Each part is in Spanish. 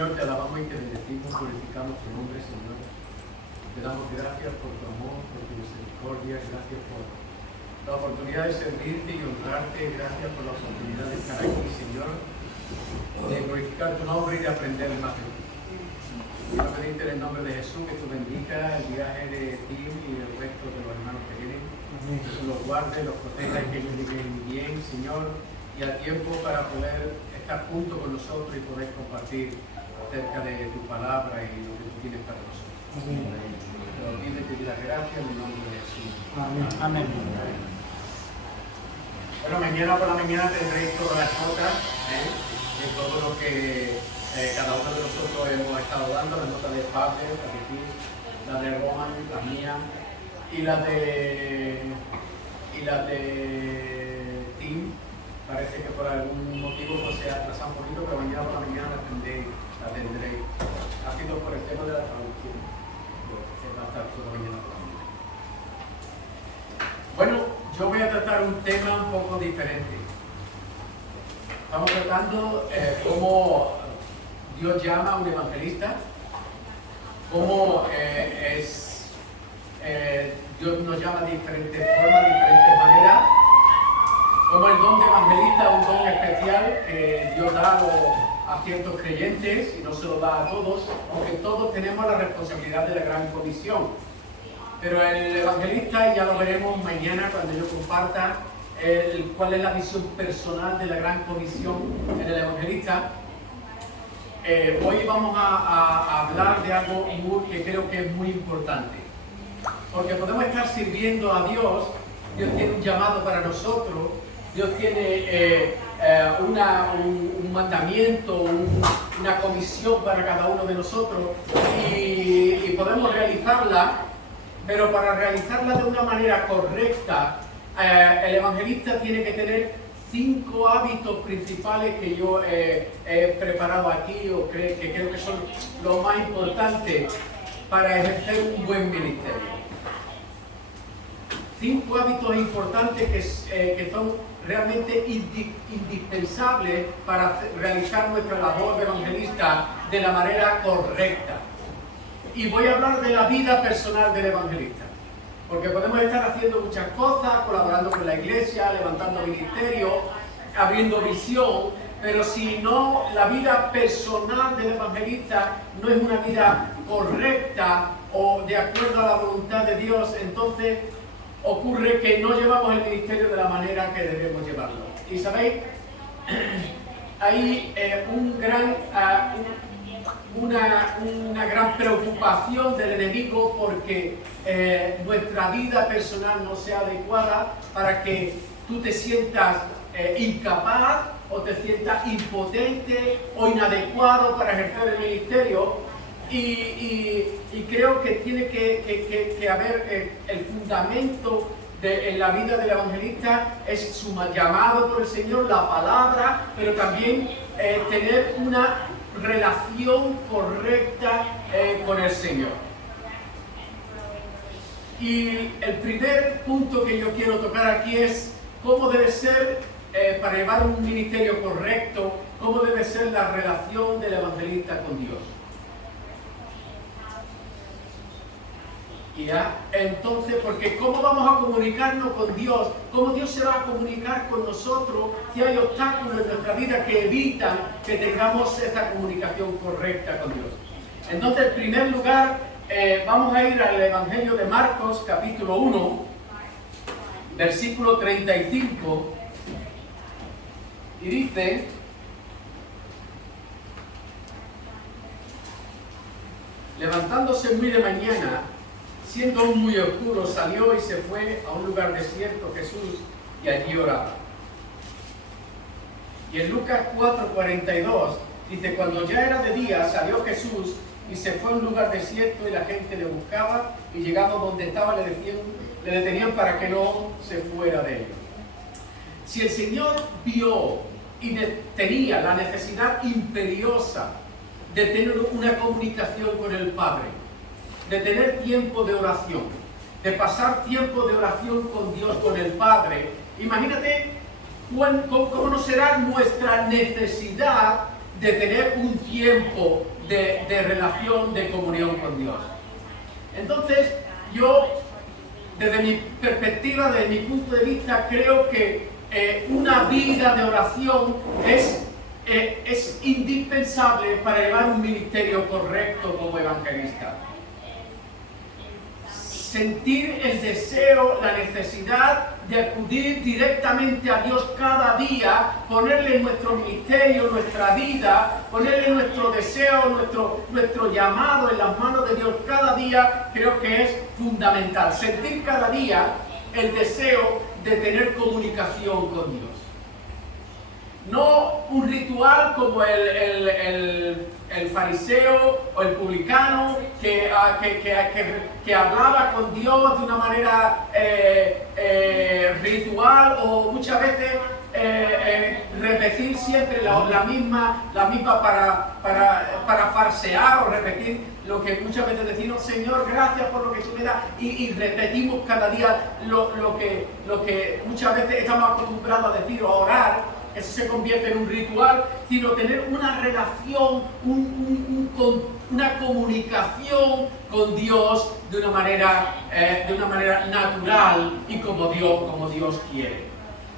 Señor, te alabamos y te bendecimos, glorificamos tu nombre, Señor. Te damos gracias por tu amor, por tu misericordia, gracias por la oportunidad de servirte y honrarte, gracias por la oportunidad de estar aquí, Señor, de glorificar tu nombre y de aprender más de ti. Quiero pedirte en el nombre de Jesús que tú bendigas el viaje de ti y el resto de los hermanos que vienen, que tú los guardes, los protejas, que ellos lleguen bien, Señor, y a tiempo para poder estar junto con nosotros y poder compartir acerca de tu palabra y lo que tú tienes para nosotros. Amén. Te lo pido y te doy las gracias en el nombre de Jesús. Amén. Amén. Bueno, mañana por la mañana tendréis todas las notas de todo lo que cada uno de nosotros hemos estado dando, las notas de Pablo, la de Roman, las mías, y las de Tim. Parece que por algún motivo pues, se ha atrasado un poquito, pero mañana por la mañana la tendréis. Ha sido por el tema de la traducción, que va a estar todo mañana por la mañana. Bueno, yo voy a tratar un tema un poco diferente. Estamos tratando cómo Dios llama a un evangelista, cómo Dios nos llama de diferentes formas, de diferentes maneras. Como el don de evangelista, un don especial que Dios da a ciertos creyentes y no se lo da a todos, aunque todos tenemos la responsabilidad de la gran comisión. Pero el evangelista, ya lo veremos mañana cuando yo comparta cuál es la visión personal de la gran comisión en el evangelista. Hoy vamos a hablar de algo que creo que es muy importante. Porque podemos estar sirviendo a Dios, Dios tiene un llamado para nosotros, Dios tiene un mandamiento, una comisión para cada uno de nosotros y podemos realizarla, pero para realizarla de una manera correcta, el evangelista tiene que tener 5 hábitos principales que yo he preparado aquí o que creo que son los más importantes para ejercer un buen ministerio. 5 hábitos importantes que son realmente indispensables para realizar nuestra labor de evangelista de la manera correcta. Y voy a hablar de la vida personal del evangelista, porque podemos estar haciendo muchas cosas, colaborando con la iglesia, levantando ministerios, abriendo visión, pero si no, la vida personal del evangelista no es una vida correcta o de acuerdo a la voluntad de Dios, entonces ocurre que no llevamos el ministerio de la manera que debemos llevarlo. Y sabéis, hay una gran preocupación del enemigo porque nuestra vida personal no sea adecuada para que tú te sientas incapaz o te sientas impotente o inadecuado para ejercer el ministerio. Y creo que tiene que haber el fundamento en la vida del evangelista es su llamado por el Señor, la palabra, pero también tener una relación correcta con el Señor. Y el primer punto que yo quiero tocar aquí es cómo debe ser, para llevar un ministerio correcto, cómo debe ser la relación del evangelista con Dios. ¿Ya? Entonces, porque ¿cómo vamos a comunicarnos con Dios? ¿Cómo Dios se va a comunicar con nosotros si hay obstáculos en nuestra vida que evitan que tengamos esta comunicación correcta con Dios? Entonces, en primer lugar, vamos a ir al Evangelio de Marcos, capítulo 1, versículo 35, y dice: levantándose muy de mañana, siendo aún muy oscuro, salió y se fue a un lugar desierto Jesús y allí oraba. Y en Lucas 4:42 dice: cuando ya era de día, salió Jesús y se fue a un lugar desierto y la gente le buscaba, y llegando donde estaba le detenían para que no se fuera de ellos. Si el Señor vio y tenía la necesidad imperiosa de tener una comunicación con el Padre, de tener tiempo de oración, de pasar tiempo de oración con Dios, con el Padre, imagínate cómo no será nuestra necesidad de tener un tiempo de relación, de comunión con Dios. Entonces, yo, desde mi perspectiva, desde mi punto de vista, creo que una vida de oración es indispensable para llevar un ministerio correcto como evangelista. Sentir el deseo, la necesidad de acudir directamente a Dios cada día, ponerle nuestro ministerio, nuestra vida, ponerle nuestro deseo, nuestro llamado en las manos de Dios cada día, creo que es fundamental. Sentir cada día el deseo de tener comunicación con Dios. No un ritual como el fariseo o el publicano que hablaba con Dios de una manera ritual, o muchas veces repetir siempre la misma para farsear, o repetir lo que muchas veces decimos: Señor, gracias por lo que tú me das, y repetimos cada día lo que muchas veces estamos acostumbrados a decir o a orar. Eso se convierte en un ritual, sino tener una relación, una comunicación con Dios de una manera natural y como Dios quiere.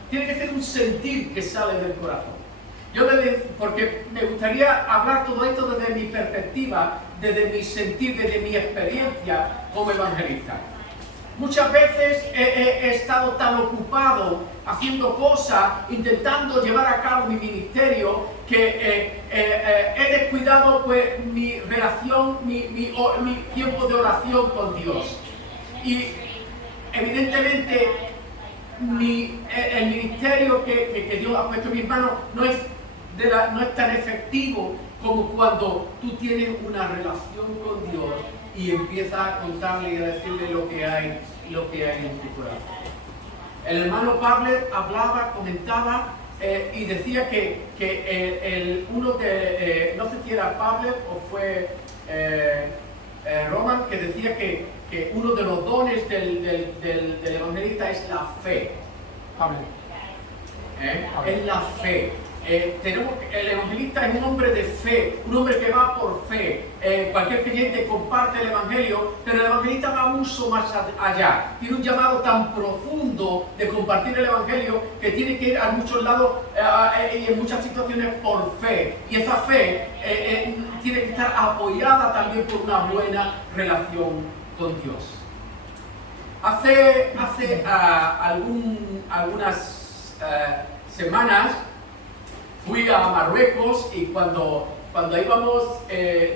Tiene que ser un sentir que sale del corazón. Porque me gustaría hablar todo esto desde mi perspectiva, desde mi sentir, desde mi experiencia como evangelista. Muchas veces he estado tan ocupado haciendo cosas, intentando llevar a cabo mi ministerio, que he descuidado pues mi relación, mi tiempo de oración con Dios. Y evidentemente el ministerio que Dios ha puesto en mis manos no es tan efectivo como cuando tú tienes una relación con Dios y empiezas a contarle y a decirle lo que hay en tu corazón. El hermano Pablet hablaba, comentaba y decía que uno que, no sé si era Pablet o fue Roman, que decía que uno de los dones del evangelista es la fe. Pablet. Es la fe. El evangelista es un hombre de fe, un hombre que va por fe. Cualquier creyente comparte el evangelio, pero el evangelista va mucho más allá. Tiene un llamado tan profundo de compartir el evangelio que tiene que ir a muchos lados y en muchas situaciones por fe. Y esa fe tiene que estar apoyada también por una buena relación con Dios. Hace algunas semanas fui a Marruecos, y cuando íbamos,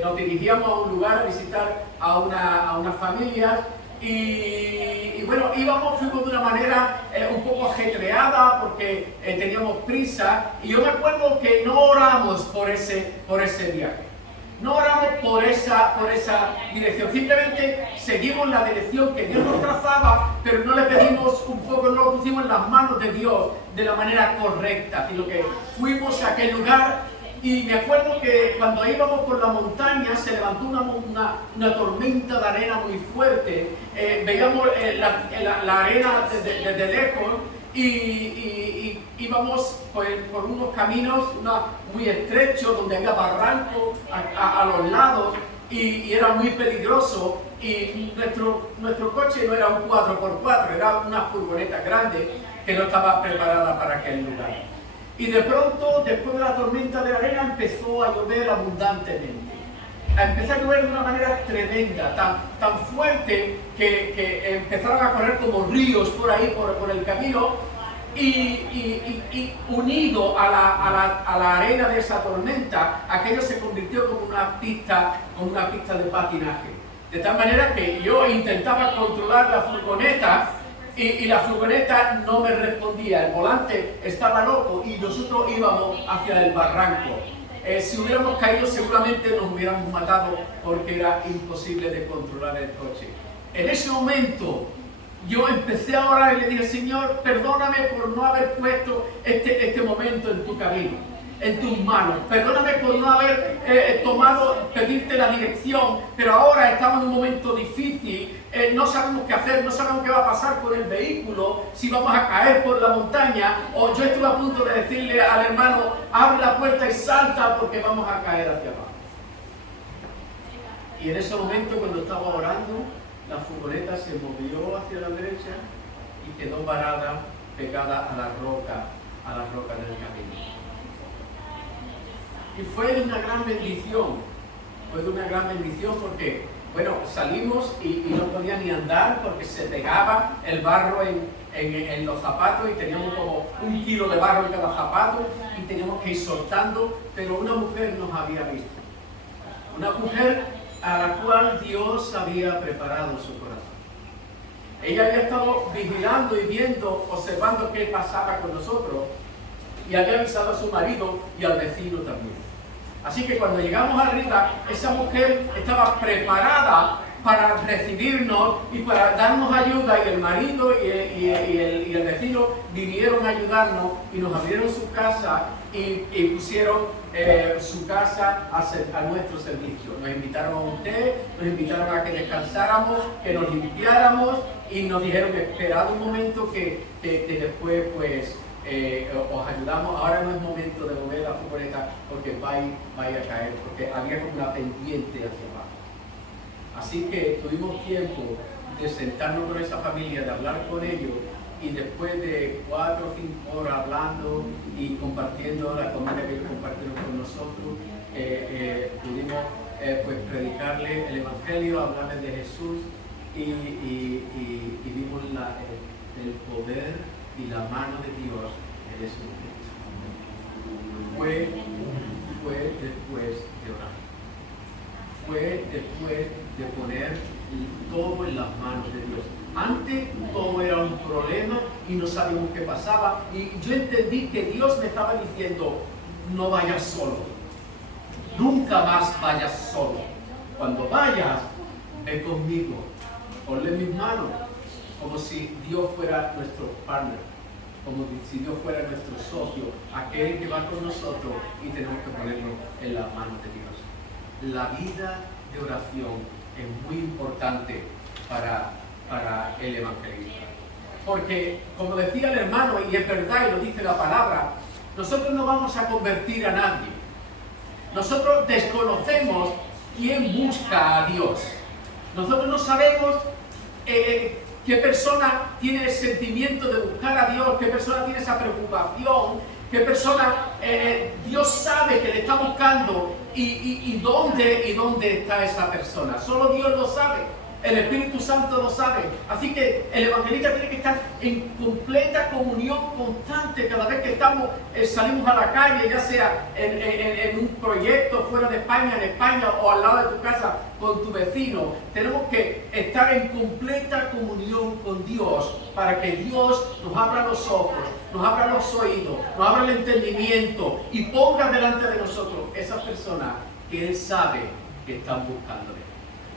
nos dirigíamos a un lugar a visitar a una familia, y bueno, fuimos de una manera un poco ajetreada porque teníamos prisa, y yo me acuerdo que no oramos por ese viaje. No oramos por esa dirección, simplemente seguimos la dirección que Dios nos trazaba, pero no le pedimos no lo pusimos en las manos de Dios de la manera correcta, sino que fuimos a aquel lugar. Y me acuerdo que cuando íbamos por la montaña se levantó una tormenta de arena muy fuerte. Veíamos la arena desde lejos, y íbamos por unos caminos muy estrechos donde había barrancos a los lados, y era muy peligroso. Y nuestro coche no era un 4x4, era una furgoneta grande que no estaba preparada para aquel lugar. Y de pronto, después de la tormenta de arena, empezó a llover abundantemente. Empezó a llover de una manera tremenda, tan fuerte que empezaron a correr como ríos por ahí, por el camino, y unido a la arena de esa tormenta, aquello se convirtió como una pista de patinaje. De tal manera que yo intentaba controlar la furgoneta, y la furgoneta no me respondía, el volante estaba loco y nosotros íbamos hacia el barranco. Si hubiéramos caído seguramente nos hubiéramos matado porque era imposible de controlar el coche. En ese momento yo empecé a orar y le dije: Señor, perdóname por no haber puesto este momento en tu camino. en tus manos. Perdóname por no haber pedirte la dirección, pero ahora estamos en un momento difícil, no sabemos qué hacer, no sabemos qué va a pasar con el vehículo, si vamos a caer por la montaña, o yo estuve a punto de decirle al hermano, abre la puerta y salta porque vamos a caer hacia abajo. Y en ese momento, cuando estaba orando, la furgoneta se movió hacia la derecha y quedó parada, pegada a la roca del camino. Y fue de una gran bendición, porque, bueno, salimos y no podía ni andar porque se pegaba el barro en los zapatos y teníamos como 1 kilo de barro en cada zapato y teníamos que ir soltando, pero una mujer nos había visto. Una mujer a la cual Dios había preparado su corazón. Ella había estado vigilando y viendo, observando qué pasaba con nosotros y había avisado a su marido y al vecino también. Así que cuando llegamos arriba, esa mujer estaba preparada para recibirnos y para darnos ayuda, y el marido y el vecino vinieron a ayudarnos y nos abrieron su casa y pusieron su casa a nuestro servicio. Nos invitaron a un té, nos invitaron a que descansáramos, que nos limpiáramos y nos dijeron que esperad un momento que después pues os ayudamos. Ahora no es momento de mover la furgoneta porque vaya a caer, porque había como una pendiente hacia abajo. Así que tuvimos tiempo de sentarnos con esa familia, de hablar con ellos, y después de 4 o 5 horas hablando y compartiendo la comida que ellos compartieron con nosotros, pudimos pues predicarle el Evangelio, hablarles de Jesús y vimos el poder y la mano de Dios en ese momento. Fue después de orar. Fue después de poner todo en las manos de Dios. Antes todo era un problema y no sabíamos qué pasaba, y yo entendí que Dios me estaba diciendo, no vayas solo, nunca más vayas solo. Cuando vayas, ve conmigo, ponle mis manos, como si Dios fuera nuestro partner, como si Dios fuera nuestro socio, aquel que va con nosotros, y tenemos que ponerlo en las manos de Dios. La vida de oración es muy importante para el evangelista. Porque, como decía el hermano, y es verdad y lo dice la palabra, nosotros no vamos a convertir a nadie. Nosotros desconocemos quién busca a Dios. Nosotros no sabemos qué persona tiene el sentimiento de buscar a Dios, qué persona tiene esa preocupación, qué persona Dios sabe que le está buscando y dónde está esa persona. Solo Dios lo sabe. El Espíritu Santo lo sabe. Así que el evangelista tiene que estar en completa comunión constante cada vez que salimos a la calle, ya sea en un proyecto fuera de España, en España, o al lado de tu casa con tu vecino. Tenemos que estar en completa comunión con Dios para que Dios nos abra los ojos, nos abra los oídos, nos abra el entendimiento y ponga delante de nosotros esas personas que Él sabe que están buscándole.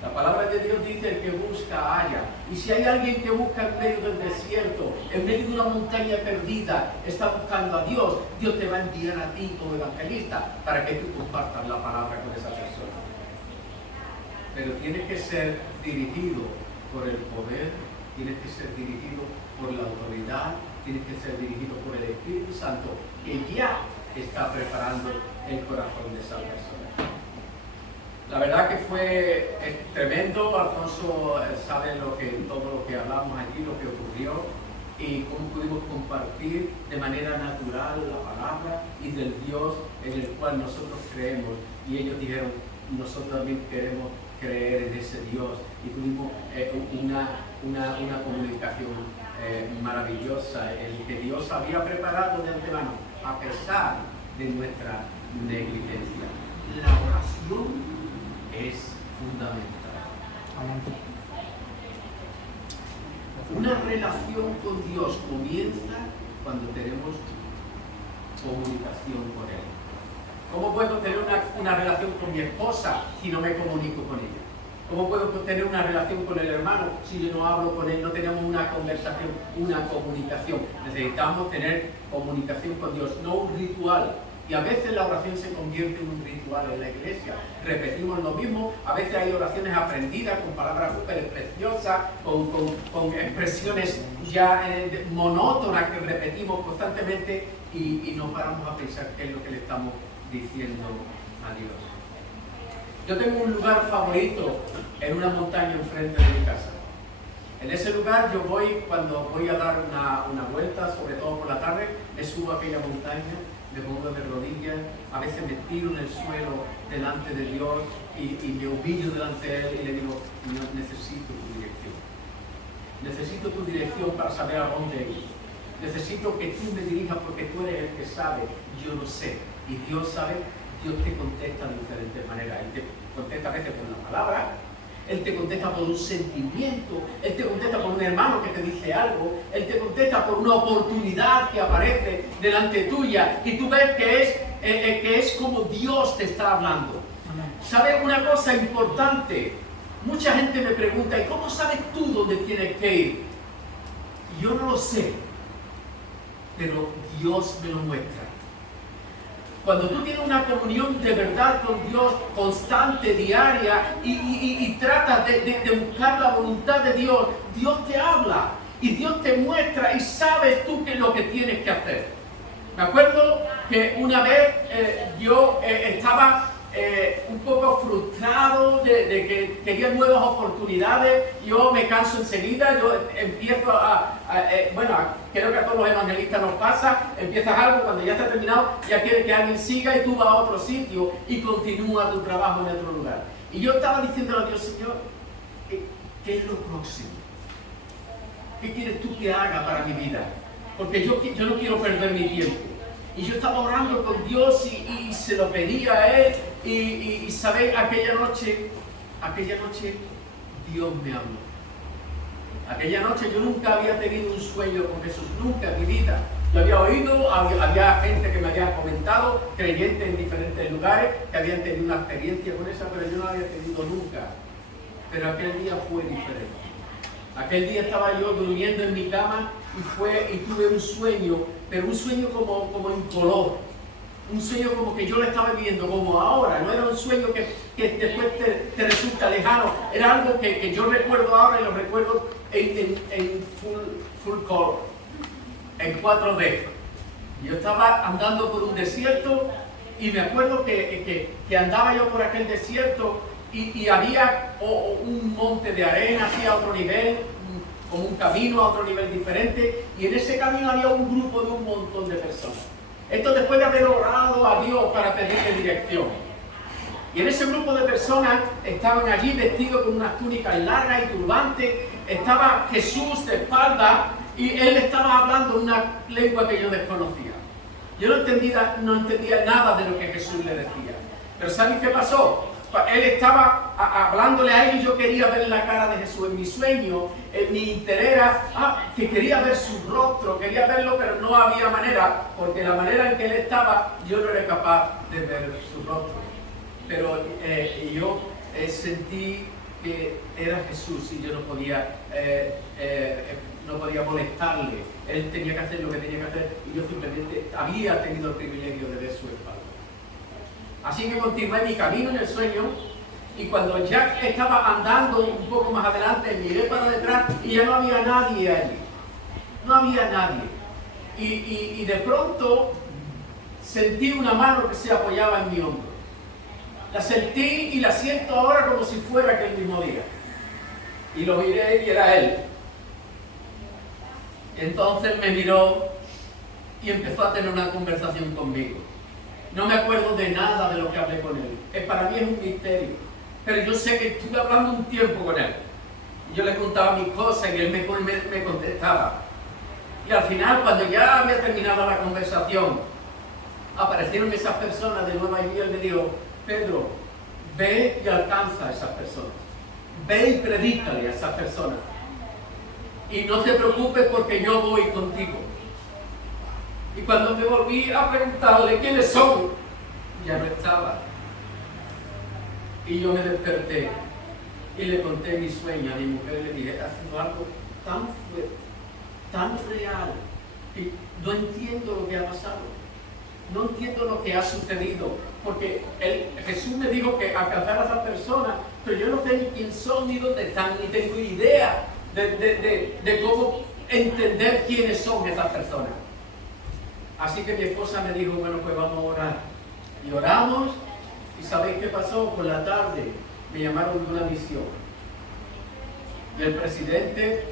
La palabra de Dios dice: el que busca, halla. Y si hay alguien que busca en medio del desierto, en medio de una montaña perdida, está buscando a Dios, Dios te va a enviar a ti como evangelista para que tú compartas la palabra con esa persona. Pero tienes que ser dirigido por el poder, tienes que ser dirigido por la autoridad, tienes que ser dirigido por el Espíritu Santo, que ya está preparando el corazón de esa persona. La verdad que fue tremendo. Alfonso sabe todo lo que hablamos aquí, lo que ocurrió y cómo pudimos compartir de manera natural la palabra y del Dios en el cual nosotros creemos. Y ellos dijeron: nosotros también queremos creer en ese Dios. Y tuvimos una comunicación maravillosa, el que Dios había preparado de antemano, a pesar de nuestra negligencia. La oración es fundamental. Una relación con Dios comienza cuando tenemos comunicación con Él. ¿Cómo puedo tener una relación con mi esposa si no me comunico con ella? ¿Cómo puedo tener una relación con el hermano si yo no hablo con él, no tenemos una conversación, una comunicación? Necesitamos tener comunicación con Dios, no un ritual, Y a veces la oración se convierte en un ritual en la iglesia. Repetimos lo mismo, a veces hay oraciones aprendidas con palabras súper preciosas, con expresiones ya monótonas que repetimos constantemente y no paramos a pensar qué es lo que le estamos diciendo a Dios. Yo tengo un lugar favorito en una montaña enfrente de mi casa. En ese lugar yo voy cuando voy a dar una vuelta, sobre todo por la tarde, me subo a aquella montaña, me pongo de rodillas, a veces me tiro en el suelo delante de Dios y me humillo delante de Él y le digo, Dios, necesito tu dirección. Necesito tu dirección para saber a dónde ir. Necesito que tú me dirijas porque tú eres el que sabe, yo no sé. Y Dios sabe, Dios te contesta de diferentes maneras. Él te contesta a veces por una palabra, Él te contesta por un sentimiento, Él te contesta por un hermano que te dice algo, Él te contesta por una oportunidad que aparece delante tuya y tú ves que es como Dios te está hablando. ¿Sabes una cosa importante? Mucha gente me pregunta, ¿y cómo sabes tú dónde tienes que ir? Yo no lo sé, pero Dios me lo muestra. Cuando tú tienes una comunión de verdad con Dios, constante, diaria, y tratas de buscar la voluntad de Dios, Dios te habla y Dios te muestra y sabes tú qué es lo que tienes que hacer. Me acuerdo que una vez yo estaba un poco frustrado de que quería nuevas oportunidades. Yo me canso enseguida, yo empiezo creo que a todos los evangelistas nos pasa, empiezas algo, cuando ya está terminado, ya quieres que alguien siga y tú vas a otro sitio y continúa tu trabajo en otro lugar. Y yo estaba diciéndole a Dios, Señor, ¿qué es lo próximo? ¿Qué quieres tú que haga para mi vida? Porque yo no quiero perder mi tiempo. Y yo estaba orando con Dios y se lo pedía a Él. Y sabéis, aquella noche Dios me habló. Aquella noche yo nunca había tenido un sueño con Jesús, nunca en mi vida. Yo había oído, había gente que me había comentado, creyentes en diferentes lugares, que habían tenido una experiencia con esa, pero yo no la había tenido nunca. Pero aquel día fue diferente. Aquel día estaba yo durmiendo en mi cama y tuve un sueño, pero un sueño como incoloro. Un sueño como que yo lo estaba viviendo como ahora, no era un sueño que después te resulta lejano, era algo que yo recuerdo ahora y lo recuerdo en full color, en 4D. Yo estaba andando por un desierto y me acuerdo que andaba yo por aquel desierto y había un monte de arena así a otro nivel, como un camino a otro nivel diferente, y en ese camino había un grupo de un montón de personas. Esto después de haber orado a Dios para pedirle dirección. Y en ese grupo de personas estaban allí vestidos con unas túnicas largas y turbantes. Estaba Jesús de espalda y Él estaba hablando una lengua que yo desconocía. Yo no entendía nada de lo que Jesús le decía. Pero ¿sabes qué pasó? Él estaba hablándole a Él y yo quería ver la cara de Jesús. En mi sueño, en mi interés era que quería ver su rostro, quería verlo, pero no había manera, porque la manera en que Él estaba, yo no era capaz de ver su rostro. Pero yo sentí que era Jesús y yo no podía molestarle. Él tenía que hacer lo que tenía que hacer y yo simplemente había tenido el privilegio de ver su espalda. Así que continué mi camino en el sueño y cuando ya estaba andando un poco más adelante, miré para detrás y ya no había nadie allí. No había nadie. Y de pronto sentí una mano que se apoyaba en mi hombro. La sentí y la siento ahora como si fuera aquel mismo día. Y lo miré y era Él. Entonces me miró y empezó a tener una conversación conmigo. No me acuerdo de nada de lo que hablé con Él. Para mí es un misterio. Pero yo sé que estuve hablando un tiempo con Él. Yo le contaba mis cosas y Él me contestaba. Y al final, cuando ya había terminado la conversación, aparecieron esas personas de nuevo y Él me dijo, Pedro, ve y alcanza a esas personas. Ve y predícale a esas personas. Y no te preocupes porque yo voy contigo. Y cuando me volví a preguntarle quiénes son, ya no estaba. Y yo me desperté y le conté mi sueño a mi mujer y le dije, ha sido algo tan fuerte, tan real, que no entiendo lo que ha pasado. no entiendo lo que ha sucedido, porque Jesús me dijo que alcanzar a esas personas, pero yo no sé ni quién son ni dónde están, ni tengo idea de cómo entender quiénes son esas personas. Así que mi esposa me dijo, bueno, pues vamos a orar. Y oramos, y ¿sabéis qué pasó? Por la tarde me llamaron de una misión. Y el presidente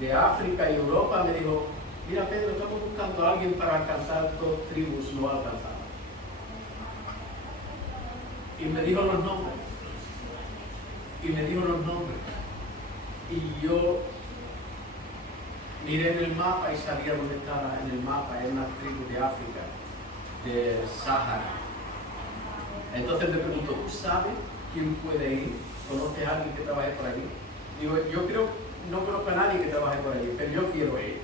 de África y Europa me dijo, mira Pedro, estamos buscando a alguien para alcanzar 2 tribus no alcanzadas. Y me dijo los nombres. Y yo miré en el mapa y sabía dónde estaba en el mapa. Era una tribu de África, de Sahara. Entonces me preguntó, ¿tú sabes quién puede ir? ¿Conoces a alguien que trabaje por allí? Digo, no conozco a nadie que trabaje por allí, pero yo quiero ir.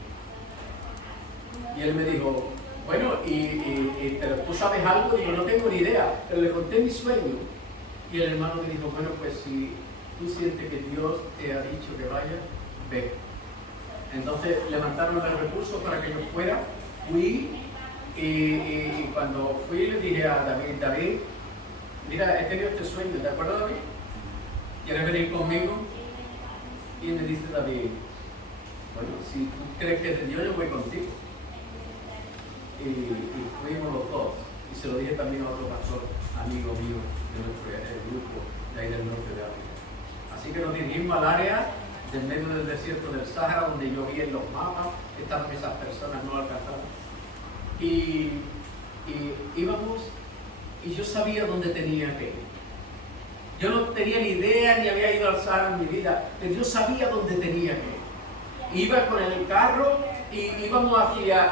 Y él me dijo, bueno, pero ¿tú sabes algo? Digo, no tengo ni idea, pero le conté mi sueño. Y el hermano me dijo, bueno, pues si tú sientes que Dios te ha dicho que vayas, ve. Entonces levantaron el recurso para que yo fuera, fui, y cuando fui le dije a David, mira, he tenido este sueño, ¿te acuerdas, David? ¿Quieres venir conmigo? Y me dice David, bueno, si tú crees que es de Dios, yo voy contigo. Y fuimos los dos. Y se lo dije también a otro pastor, amigo mío, de nuestro grupo de ahí del norte de África. Así que nos dirigimos al área del medio del desierto del Sahara, donde yo vi en los mapas que estaban esas personas no alcanzadas. Y íbamos, y yo sabía dónde tenía que ir. Yo no tenía ni idea, ni había ido al Sahara en mi vida, pero yo sabía dónde tenía que ir. Iba con el carro y íbamos hacia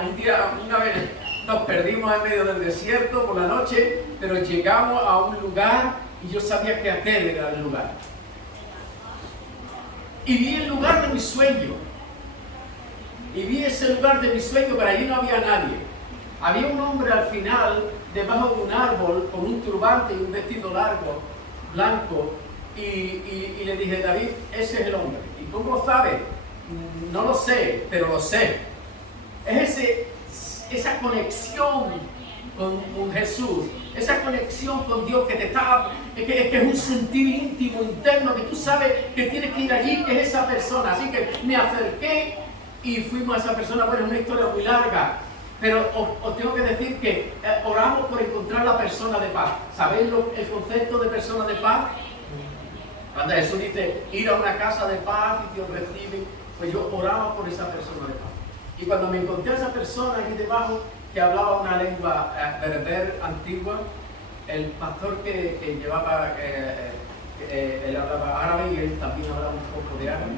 una vez nos perdimos en medio del desierto por la noche, pero llegamos a un lugar y yo sabía que aquel era el lugar. Y vi el lugar de mi sueño. Y vi ese lugar de mi sueño, pero allí no había nadie. Había un hombre al final, debajo de un árbol, con un turbante y un vestido largo, blanco, y le dije, David, ese es el hombre. ¿Y cómo lo sabes? No lo sé, pero lo sé. Es esa conexión con Jesús, esa conexión con Dios que te está, que es un sentir íntimo, interno, que tú sabes que tienes que ir allí, que es esa persona. Así que me acerqué y fuimos a esa persona. Bueno, es una historia muy larga, pero os tengo que decir que oramos por encontrar la persona de paz. ¿Sabéis el concepto de persona de paz? Cuando Jesús dice, ir a una casa de paz y Dios recibe, pues yo oraba por esa persona de paz. Y cuando me encontré a esa persona aquí debajo, que hablaba una lengua berber antigua, el pastor que llevaba, él hablaba árabe y él también hablaba un poco de árabe,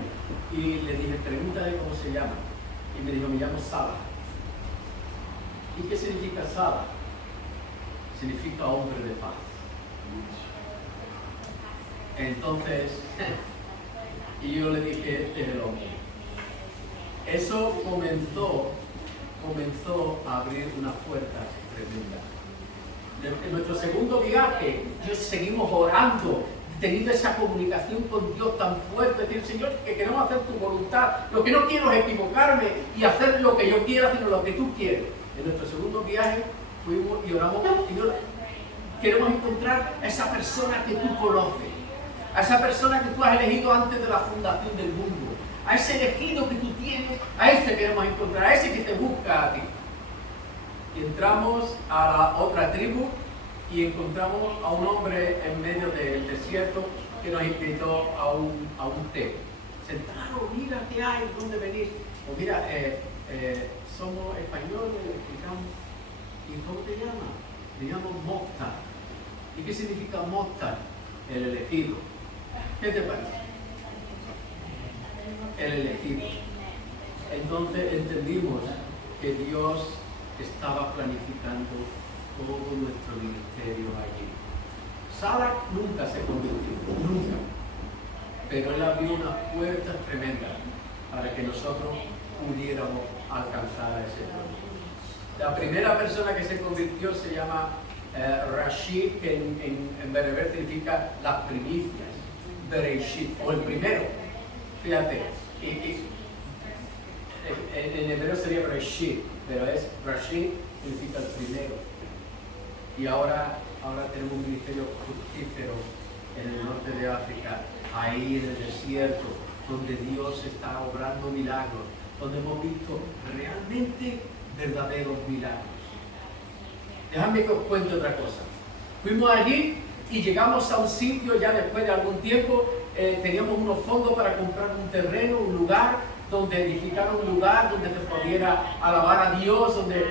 y le dije, pregúntale cómo se llama. Y me dijo, me llamo Salah. ¿Y qué significa Salah? Significa hombre de paz. Entonces, y yo le dije, este es el hombre. Eso comenzó a abrir una puerta tremenda. En nuestro segundo viaje, seguimos orando, teniendo esa comunicación con Dios tan fuerte, decir, Señor, que queremos hacer tu voluntad. Lo que no quiero es equivocarme y hacer lo que yo quiera, sino lo que tú quieres. En nuestro segundo viaje fuimos y oramos, Señor, queremos encontrar a esa persona que tú conoces, a esa persona que tú has elegido antes de la fundación del mundo, a ese elegido que tú tienes, a ese queremos encontrar, a ese que te busca a ti. Y entramos a la otra tribu y encontramos a un hombre en medio del desierto que nos invitó a un té. Sentado, mira qué hay, dónde venís. Pues mira, somos españoles, le explicamos. ¿Y cómo te llamas? Me llamo Mokhtar. ¿Y qué significa Mokhtar? El elegido. ¿Qué te parece? El elegido. Entonces entendimos que Dios estaba planificando todo nuestro ministerio allí. Salah nunca se convirtió, nunca. Pero él abrió unas puertas tremendas para que nosotros pudiéramos alcanzar a ese pueblo. La primera persona que se convirtió se llama Rashid, que en bereber significa las primicias, Bereshit, o el primero. Fíjate, en hebreo sería Rashid, pero es Rashid, significa el primero. Y ahora tenemos un ministerio fructífero en el norte de África, ahí en el desierto, donde Dios está obrando milagros, donde hemos visto realmente verdaderos milagros. Dejadme que os cuente otra cosa. Fuimos allí y llegamos a un sitio, ya después de algún tiempo, teníamos unos fondos para comprar un terreno, un lugar, donde edificar un lugar donde se pudiera alabar a Dios, donde,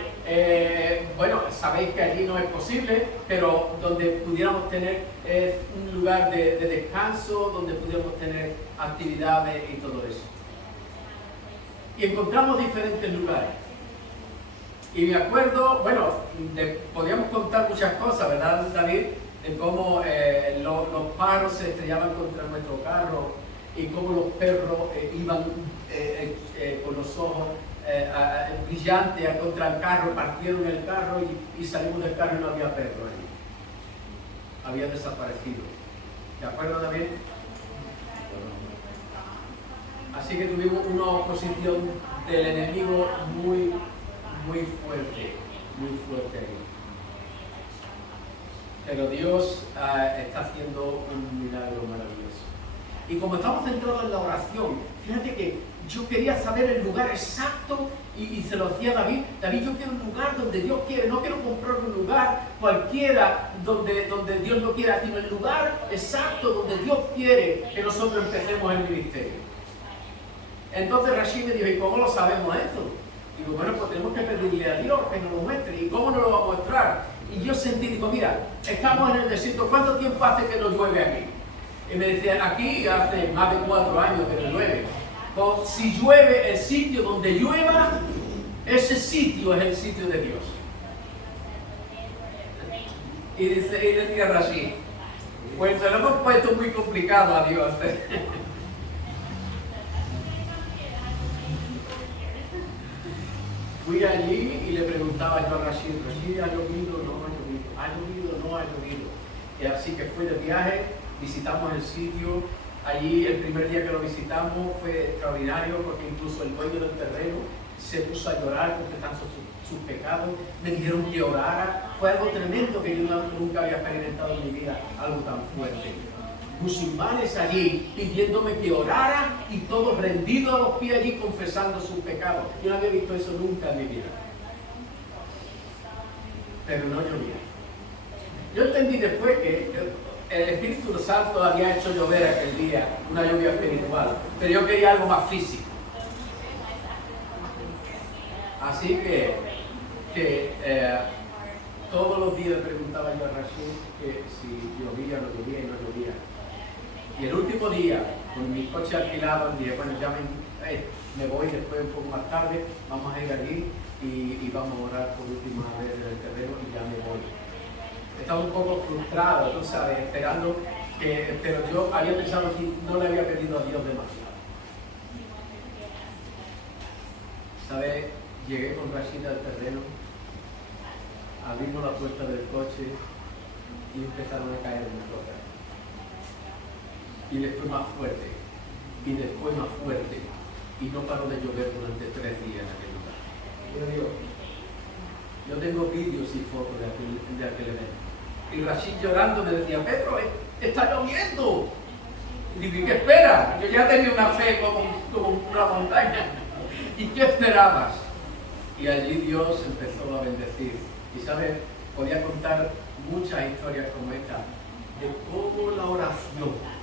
bueno, sabéis que allí no es posible, pero donde pudiéramos tener un lugar de descanso, donde pudiéramos tener actividades y todo eso. Y encontramos diferentes lugares. Y me acuerdo, bueno, podíamos contar muchas cosas, ¿verdad, David? De cómo los pájaros se estrellaban contra nuestro carro y cómo los perros iban con los ojos brillantes contra el carro, partieron el carro y salimos del carro y no había perro allí. Había desaparecido. ¿De acuerdo, David? Así que tuvimos una oposición del enemigo muy fuerte ahí. Pero Dios está haciendo un milagro maravilloso. Y como estamos centrados en la oración, fíjate que yo quería saber el lugar exacto y se lo decía a David. David, yo quiero un lugar donde Dios quiere, no quiero comprar un lugar cualquiera donde Dios no quiera, sino el lugar exacto donde Dios quiere que nosotros empecemos el ministerio. Entonces Rashid me dijo, ¿y cómo lo sabemos eso? Digo, bueno, pues tenemos que pedirle a Dios que nos lo muestre. ¿Y cómo nos lo va a mostrar? Y yo sentí, digo, mira, estamos en el desierto, ¿cuánto tiempo hace que no llueve aquí? Y me decían, aquí hace más de 4 años que no llueve. Pues, si llueve, el sitio donde llueva, ese sitio es el sitio de Dios. Y decía Rashid, pues se lo hemos puesto muy complicado a Dios. Fui allí y le preguntaba yo a Rashid, ¿ha llovido? No ha llovido. ¿Ha llovido? No ha llovido. Y así que fui de viaje, visitamos el sitio. Allí el primer día que lo visitamos fue extraordinario porque incluso el dueño del terreno se puso a llorar confesando sus pecados. Me dijeron que orara. Fue algo tremendo que yo nunca había experimentado en mi vida, algo tan fuerte. Musulmanes allí pidiéndome que orara y todos rendidos a los pies allí confesando sus pecados. Yo no había visto eso nunca en mi vida. Pero no llovía. Yo entendí después que el Espíritu Santo había hecho llover aquel día, una lluvia espiritual, pero yo quería algo más físico. Así que todos los días preguntaba yo a Rashid que si llovía o no llovía y no llovía. Y el último día, con mi coche alquilado, dije, bueno, ya me voy después un poco más tarde, vamos a ir allí y vamos a orar por última vez en el terreno y ya me voy. Estaba un poco frustrado, tú sabes, esperando pero yo había pensado que no le había pedido a Dios demasiado. ¿Sabes? Llegué con Rashid al terreno, abrimos la puerta del coche y empezaron a caer mis rocas. Y después más fuerte, y después más fuerte, y no paró de llover durante 3 días en aquel lugar. Yo digo, yo tengo vídeos y fotos de aquel evento. Y Rashid llorando me decía, Pedro, está lloviendo. Y digo, ¿y qué esperas? Yo ya tenía una fe como una montaña. ¿Y qué esperabas? Y allí Dios empezó a bendecir. Y sabes, podía contar muchas historias como esta, de cómo la oración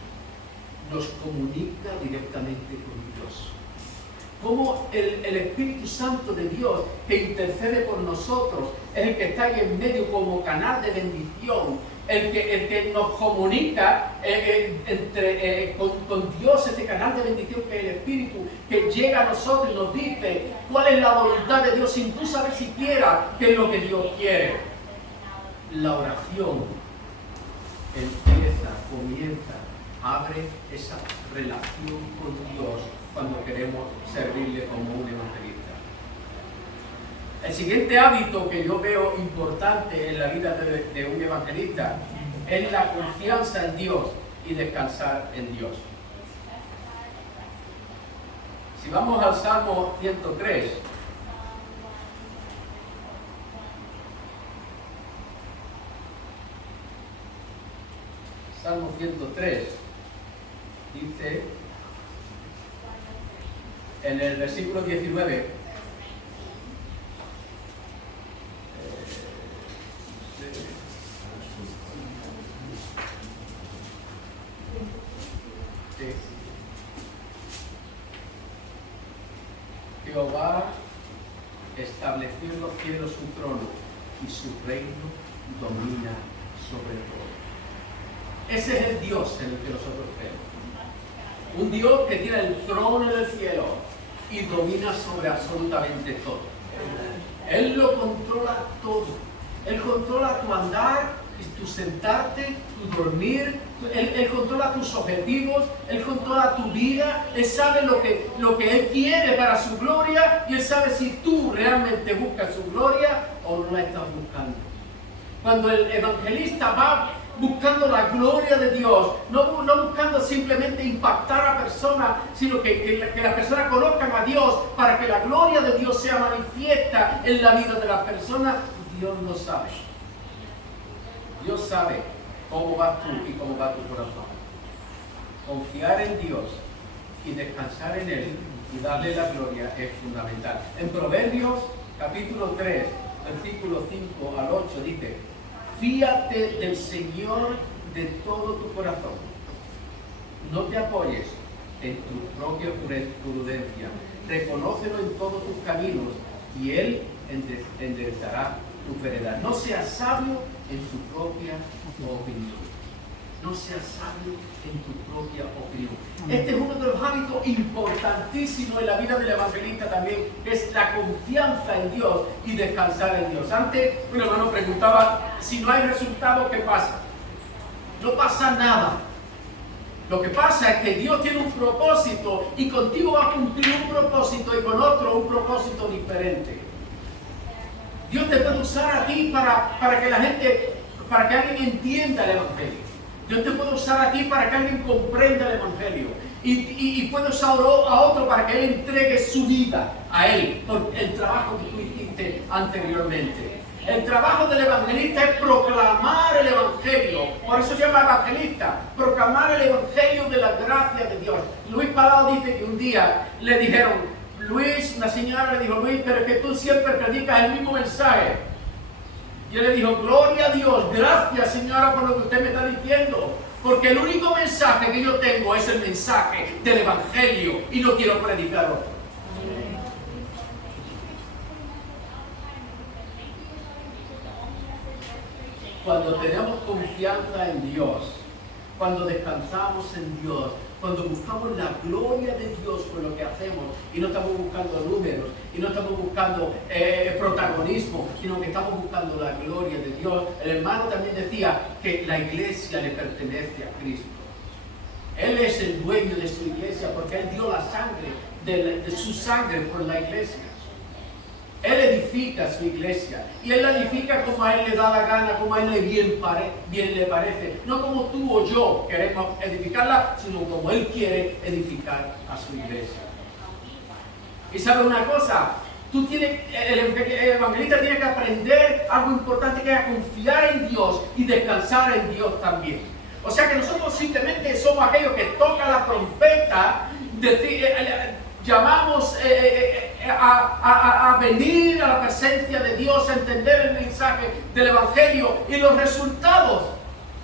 nos comunica directamente con Dios. Cómo el Espíritu Santo de Dios que intercede por nosotros es el que está ahí en medio como canal de bendición, el que nos comunica con Dios, ese canal de bendición que es el Espíritu, que llega a nosotros y nos dice cuál es la voluntad de Dios sin tú saber siquiera qué es lo que Dios quiere. La oración comienza, abre esa relación con Dios cuando queremos servirle como un evangelista. El siguiente hábito que yo veo importante en la vida de un evangelista es la confianza en Dios y descansar en Dios. Si vamos al Salmo 103, Salmo 103 dice en el versículo 19, Jehová estableció en los cielos su trono y su reino domina sobre todo. Ese es el Dios en el que nosotros creemos. Un Dios que tiene el trono en el cielo y domina sobre absolutamente todo. Él lo controla todo. Él controla tu andar, tu sentarte, tu dormir. Él controla tus objetivos. Él controla tu vida. Él sabe lo que Él quiere para su gloria. Y Él sabe si tú realmente buscas su gloria o no la estás buscando. Cuando el evangelista va buscando la gloria de Dios, no buscando simplemente impactar a personas, sino que las personas conozcan a Dios para que la gloria de Dios sea manifiesta en la vida de las personas, Dios lo sabe. Dios sabe cómo vas tú y cómo va tu corazón. Confiar en Dios y descansar en Él y darle la gloria es fundamental. En Proverbios capítulo 3, versículo 5 al 8 dice: fíate del Señor de todo tu corazón. No te apoyes en tu propia prudencia. Reconócelo en todos tus caminos y Él enderezará tu vereda. No seas sabio en tu propia opinión. No seas sabio en tu propia opinión. Este es uno de los hábitos importantísimos en la vida del evangelista también, que es la confianza en Dios y descansar en Dios. Antes un hermano preguntaba, si no hay resultado, ¿qué pasa? No pasa nada. Lo que pasa es que Dios tiene un propósito y contigo va a cumplir un propósito y con otro un propósito diferente. Dios te puede usar a ti para que la gente, para que alguien entienda el evangelio. Dios te puede usar a ti para que alguien comprenda el evangelio. Y puede usar a otro para que él entregue su vida a Él por el trabajo que tú hiciste anteriormente. El trabajo del evangelista es proclamar el evangelio. Por eso se llama evangelista. Proclamar el evangelio de la gracia de Dios. Luis Palau dice que un día le dijeron, Luis, una señora le dijo, Luis, pero es que tú siempre predicas el mismo mensaje. Y él le dijo, gloria a Dios, gracias señora por lo que usted me está diciendo. Porque el único mensaje que yo tengo es el mensaje del evangelio y no quiero predicar otro. Cuando tenemos confianza en Dios, cuando descansamos en Dios, cuando buscamos la gloria de Dios con lo que hacemos y no estamos buscando números y no estamos buscando protagonismo, sino que estamos buscando la gloria de Dios. El hermano también decía que la iglesia le pertenece a Cristo. Él es el dueño de su iglesia porque Él dio la sangre, de su sangre por la iglesia. Él edifica su iglesia y Él la edifica como a Él le da la gana, como a Él bien le parece. No como tú o yo queremos edificarla, sino como Él quiere edificar a su iglesia. Y ¿sabes una cosa? El evangelista tiene que aprender algo importante, que es a confiar en Dios y descansar en Dios también. O sea que nosotros simplemente somos aquellos que tocan la trompeta, llamamos a venir a la presencia de Dios, a entender el mensaje del evangelio y los resultados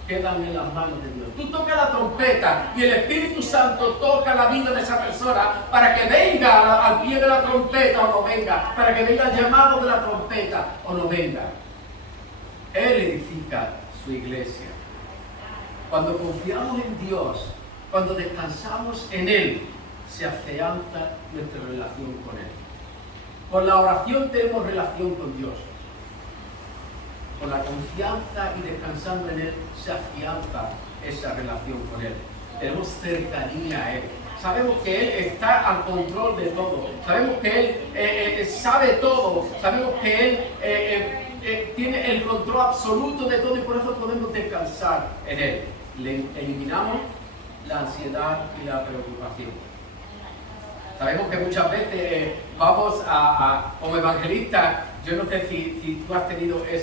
quedan en las manos de Dios. Tú tocas la trompeta y el Espíritu Santo toca la vida de esa persona para que venga al pie de la trompeta o no venga, para que venga el llamado de la trompeta o no venga. Él edifica su iglesia. Cuando confiamos en Dios, cuando descansamos en Él, se afianza nuestra relación con Él. Con la oración tenemos relación con Dios. Con la confianza y descansando en Él, se afianza esa relación con Él. Tenemos cercanía a Él. Sabemos que Él está al control de todo. Sabemos que Él sabe todo. Sabemos que Él tiene el control absoluto de todo y por eso podemos descansar en Él. Le eliminamos la ansiedad y la preocupación. Sabemos que muchas veces vamos como evangelistas Yo no sé si tú has tenido que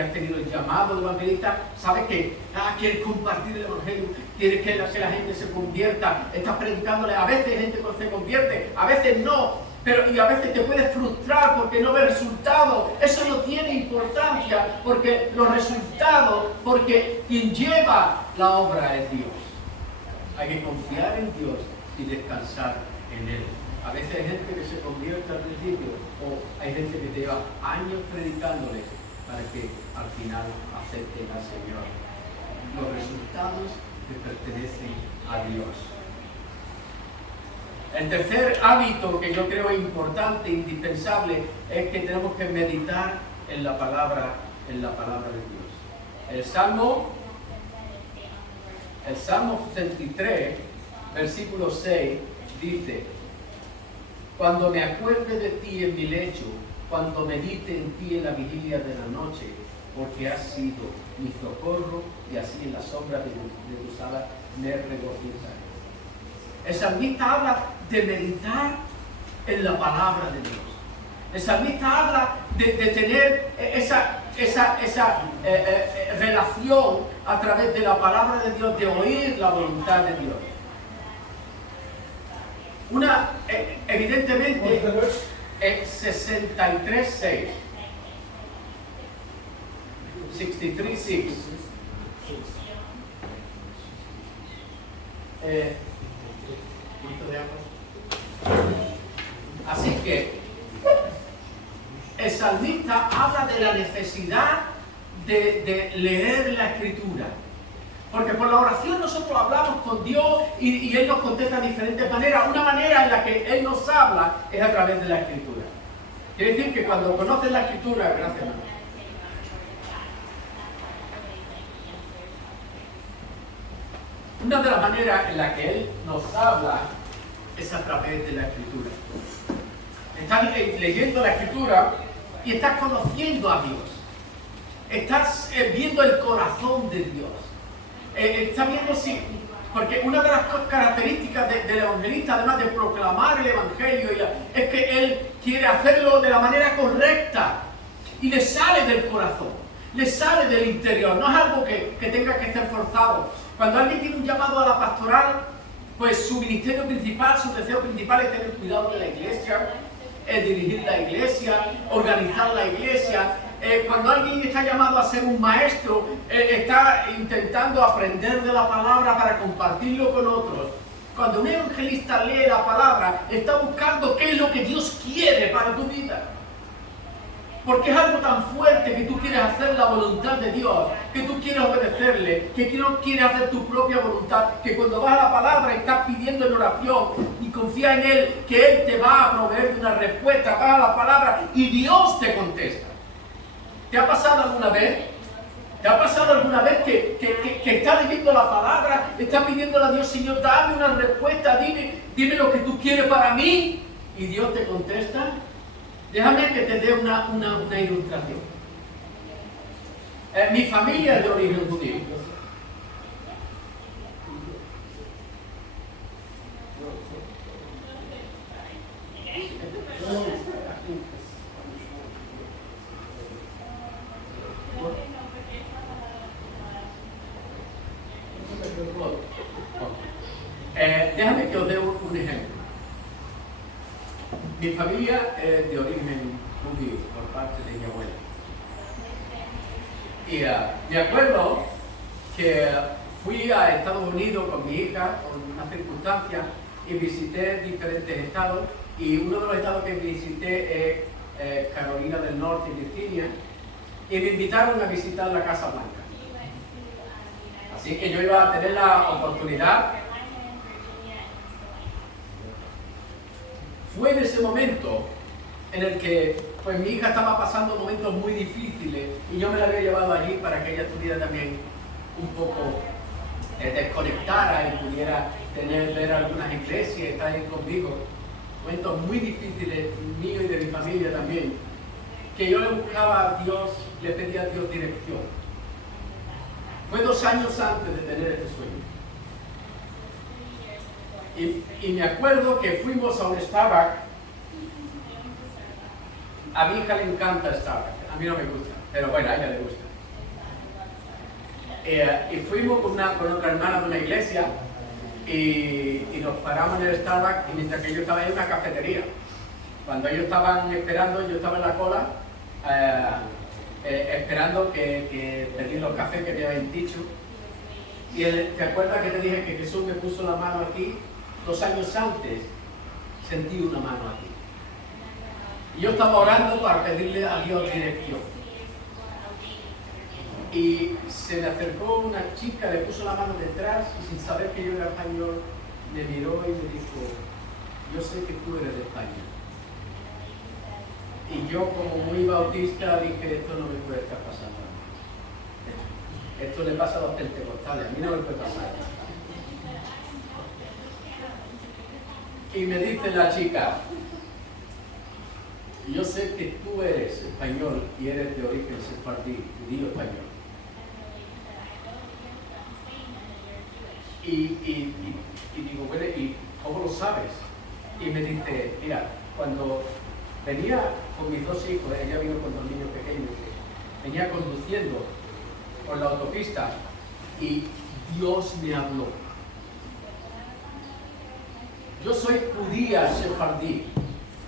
has tenido el llamado de evangelista, sabes que quieres compartir el evangelio, quieres que la gente se convierta, estás predicándole, a veces gente se convierte, a veces no, y a veces te puedes frustrar porque no ves resultados. Eso no tiene importancia, porque los resultados, porque quien lleva la obra es Dios. Hay que confiar en Dios y descansar en Él. A veces hay gente que se convierte al principio, o hay gente que lleva años predicándoles para que al final acepten al Señor. Los resultados que pertenecen a Dios. El tercer hábito que yo creo importante, indispensable, es que tenemos que meditar en la palabra de Dios. El Salmo 63, versículo 6, dice: cuando me acuerde de ti en mi lecho, cuando medite en ti en la vigilia de la noche, porque has sido mi socorro y así en la sombra de tus alas me regocijaré. El salmista habla de meditar en la palabra de Dios. El salmista habla de tener esa relación a través de la palabra de Dios, de oír la voluntad de Dios. Evidentemente, 63:6. 63:6. Así que el salmista habla de la necesidad de leer la Escritura. Porque por la oración nosotros hablamos con Dios y Él nos contesta de diferentes maneras. Una manera en la que Él nos habla es a través de la Escritura. Quiere decir que cuando conoces la Escritura, gracias hermano. Una de las maneras en la que Él nos habla es a través de la Escritura. Estás leyendo la Escritura y estás conociendo a Dios. Estás viendo el corazón de Dios. Está viendo porque una de las características del evangelista, además de proclamar el evangelio, es que él quiere hacerlo de la manera correcta y le sale del corazón, le sale del interior, no es algo que tenga que ser forzado. Cuando alguien tiene un llamado a la pastoral, pues su ministerio principal, su deseo principal es tener cuidado de la iglesia, es dirigir la iglesia, organizar la iglesia. Cuando alguien está llamado a ser un maestro, está intentando aprender de la palabra para compartirlo con otros. Cuando un evangelista lee la palabra, está buscando qué es lo que Dios quiere para tu vida. Porque es algo tan fuerte que tú quieres hacer la voluntad de Dios, que tú quieres obedecerle, que no quieres hacer tu propia voluntad, que cuando vas a la palabra estás pidiendo en oración y confía en Él, que Él te va a proveer de una respuesta. Vas a la palabra y Dios te contesta. ¿Te ha pasado alguna vez? ¿Te ha pasado alguna vez que estás leyendo la palabra, estás pidiéndole a Dios, Señor, dame una respuesta, dime lo que tú quieres para mí? Y Dios te contesta. Déjame que te dé una ilustración. Mi familia es de origen judío. Déjame que os dé un ejemplo. Mi familia es de origen judío por parte de mi abuela. Y me acuerdo que fui a Estados Unidos con mi hija, por una circunstancia, y visité diferentes estados. Y uno de los estados que visité es Carolina del Norte y Virginia. Y me invitaron a visitar la Casa Blanca. Así que yo iba a tener la oportunidad. Fue en ese momento en el que pues mi hija estaba pasando momentos muy difíciles y yo me la había llevado allí para que ella tuviera también un poco desconectara y pudiera ver algunas iglesias, estar ahí conmigo. Momentos muy difíciles míos y de mi familia también, que yo le buscaba a Dios, le pedía a Dios dirección. Fue 2 años antes de tener este sueño. Y me acuerdo que fuimos a un Starbucks A mi hija le encanta Starbucks, a mí no me gusta, pero bueno, a ella le gusta. Y fuimos con otra hermana de una iglesia y nos paramos en el Starbucks y mientras que yo estaba en una cafetería. Cuando ellos estaban esperando, yo estaba en la cola esperando que pedí los cafés que me habían dicho. Y ¿te acuerdas que te dije que Jesús me puso la mano aquí? 2 años antes sentí una mano aquí. Y yo estaba orando para pedirle a Dios dirección. Y se le acercó una chica, le puso la mano detrás y sin saber que yo era español, me miró y me dijo, yo sé que tú eres de España. Y yo, como muy bautista, dije, esto no me puede estar pasando. Esto le pasa a los pentecostales, a mí no me puede pasar. Y me dice la chica, yo sé que tú eres español y eres de origen sefardí, judío español. Y digo, bueno, ¿y cómo lo sabes? Y me dice, mira, cuando venía con mis 2 hijos, ella vino con 2 niños pequeños, venía conduciendo por la autopista y Dios me habló. Yo soy judía sefardí,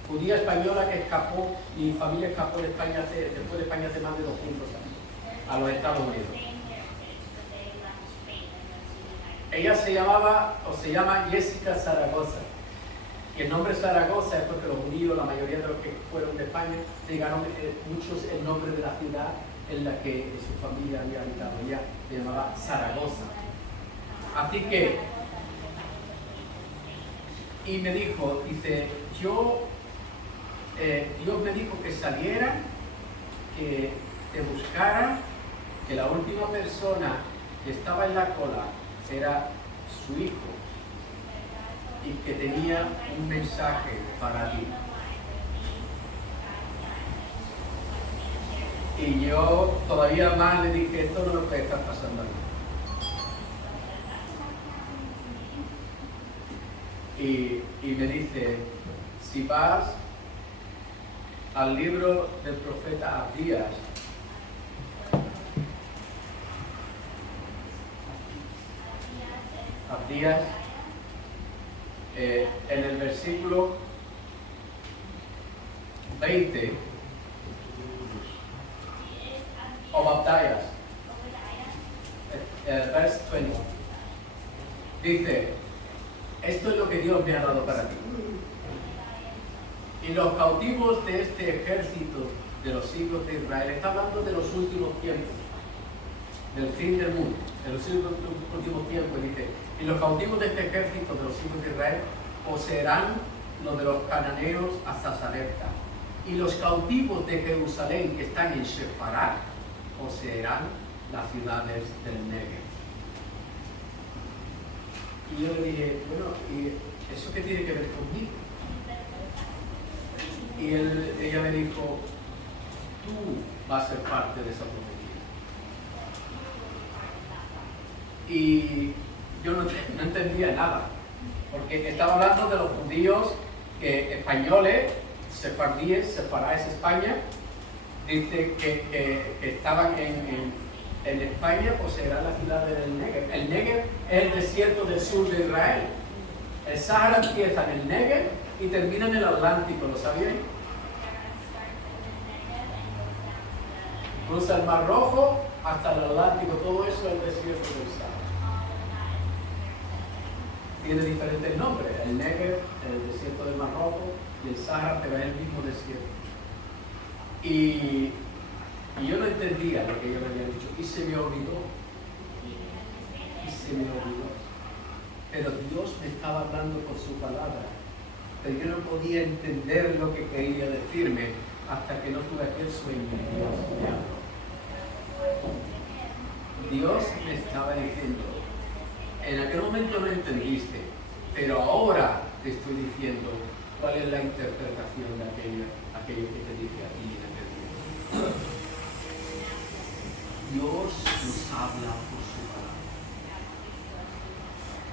judía española que escapó, mi familia escapó de España después de España hace más de 200 años, a los Estados Unidos. Ella se llama Jessica Zaragoza. Y el nombre Zaragoza es porque los judíos, la mayoría de los que fueron de España, llegaron muchos el nombre de la ciudad en la que su familia había habitado. Ella se llamaba Zaragoza. Así que, y me dijo, dice, Dios me dijo que saliera, que te buscara, que la última persona que estaba en la cola era su hijo y que tenía un mensaje para ti. Y yo todavía más le dije, esto no lo puede estar pasando a mí. Y me dice, si vas al libro del profeta Abdías, en el versículo 20, Abdías, verse 20, dice, esto es lo que Dios me ha dado para ti. Y los cautivos de este ejército de los hijos de Israel, está hablando de los últimos tiempos, del fin del mundo, de los últimos tiempos, dice, y los cautivos de este ejército de los hijos de Israel poseerán lo de los cananeos hasta Sarepta, y los cautivos de Jerusalén que están en Shefarat poseerán las ciudades del Negev. Y yo le dije, bueno, ¿y eso qué tiene que ver conmigo? Y ella me dijo, tú vas a ser parte de esa profecía. Y yo no entendía nada, porque estaba hablando de los judíos españoles, sefardíes, Sefará es España, dice que estaban en España, poseerán la ciudad del Negev. El Negev es el desierto del sur de Israel. El Sahara empieza en el Negev y termina en el Atlántico, ¿lo sabían? Cruza el Mar Rojo hasta el Atlántico, todo eso es el desierto del Sahara. Tiene diferentes nombres, el Negev, el desierto del Mar Rojo y el Sahara, pero es el mismo desierto. Y yo no entendía lo que ella me había dicho y se me olvidó. Pero Dios me estaba hablando por su palabra. Pero yo no podía entender lo que quería decirme hasta que no tuve aquel sueño y Dios me habló. Dios me estaba diciendo, en aquel momento no entendiste, pero ahora te estoy diciendo cuál es la interpretación de aquello que te dije a ti en aquel tiempo. Dios nos habla por su palabra.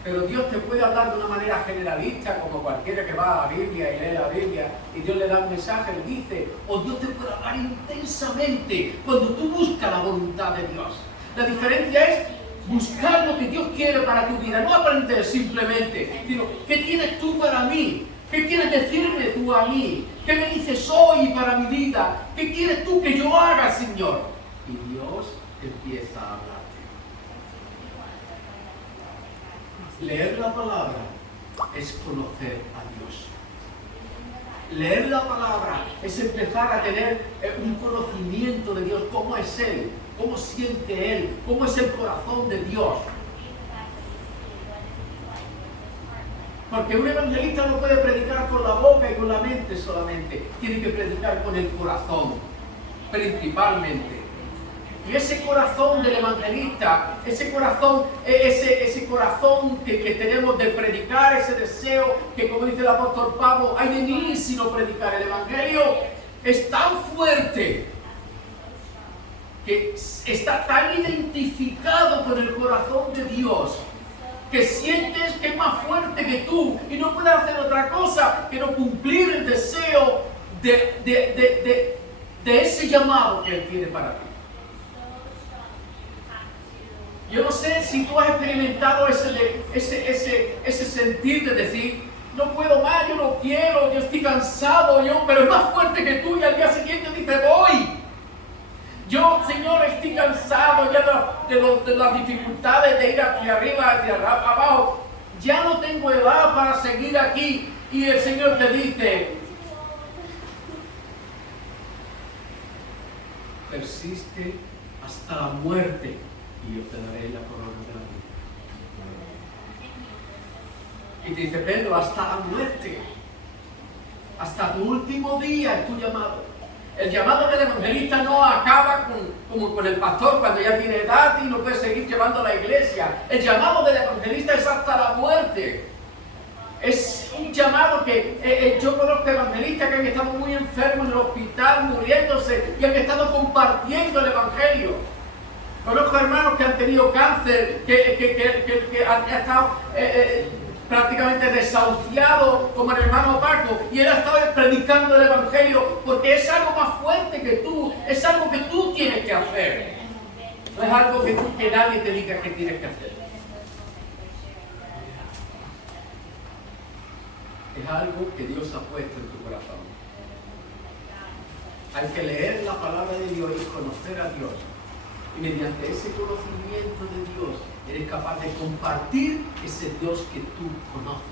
Pero Dios te puede hablar de una manera generalista, como cualquiera que va a la Biblia y lee la Biblia y Dios le da un mensaje, le dice, o Dios te puede hablar intensamente cuando tú buscas la voluntad de Dios. La diferencia es buscar lo que Dios quiere para tu vida, no aprender simplemente, sino, ¿qué tienes tú para mí? ¿Qué quieres decirme tú a mí? ¿Qué me dices hoy para mi vida? ¿Qué quieres tú que yo haga, Señor? Y Dios empieza a hablarte. Leer la palabra es conocer a Dios. Leer la palabra es empezar a tener un conocimiento de Dios, cómo es Él, cómo siente Él, cómo es el corazón de Dios. Porque un evangelista no puede predicar con la boca y con la mente solamente, tiene que predicar con el corazón, principalmente. Y ese corazón del evangelista, ese corazón que tenemos de predicar, ese deseo que, como dice el apóstol Pablo, hay de mí si no predicar el evangelio, es tan fuerte, que está tan identificado con el corazón de Dios, que sientes que es más fuerte que tú y no puedes hacer otra cosa que no cumplir el deseo de ese llamado que Él tiene para ti. Yo no sé si tú has experimentado ese sentir de decir, no puedo más, yo no quiero, yo estoy cansado, pero es más fuerte que tú, y al día siguiente dices, voy. Yo, Señor, estoy cansado ya de las dificultades de ir hacia arriba, hacia abajo. Ya no tengo edad para seguir aquí. Y el Señor te dice, persiste hasta la muerte y yo te daré la corona de la vida. Y te dice, Pedro, hasta la muerte, hasta tu último día es tu llamado. El llamado del evangelista no acaba como con el pastor cuando ya tiene edad y no puede seguir llevando a la iglesia. El llamado del evangelista es hasta la muerte. Es un llamado que yo conozco evangelistas que han estado muy enfermos en el hospital, muriéndose, y han estado compartiendo el evangelio. Conozco hermanos que han tenido cáncer, que han estado prácticamente desahuciado, como el hermano Paco, y él ha estado predicando el evangelio, porque es algo más fuerte que tú, es algo que tú tienes que hacer, no es algo que nadie te diga que tienes que hacer, es algo que Dios ha puesto en tu corazón. Hay que leer la palabra de Dios y conocer a Dios, y mediante ese conocimiento de Dios eres capaz de compartir ese Dios que tú conoces.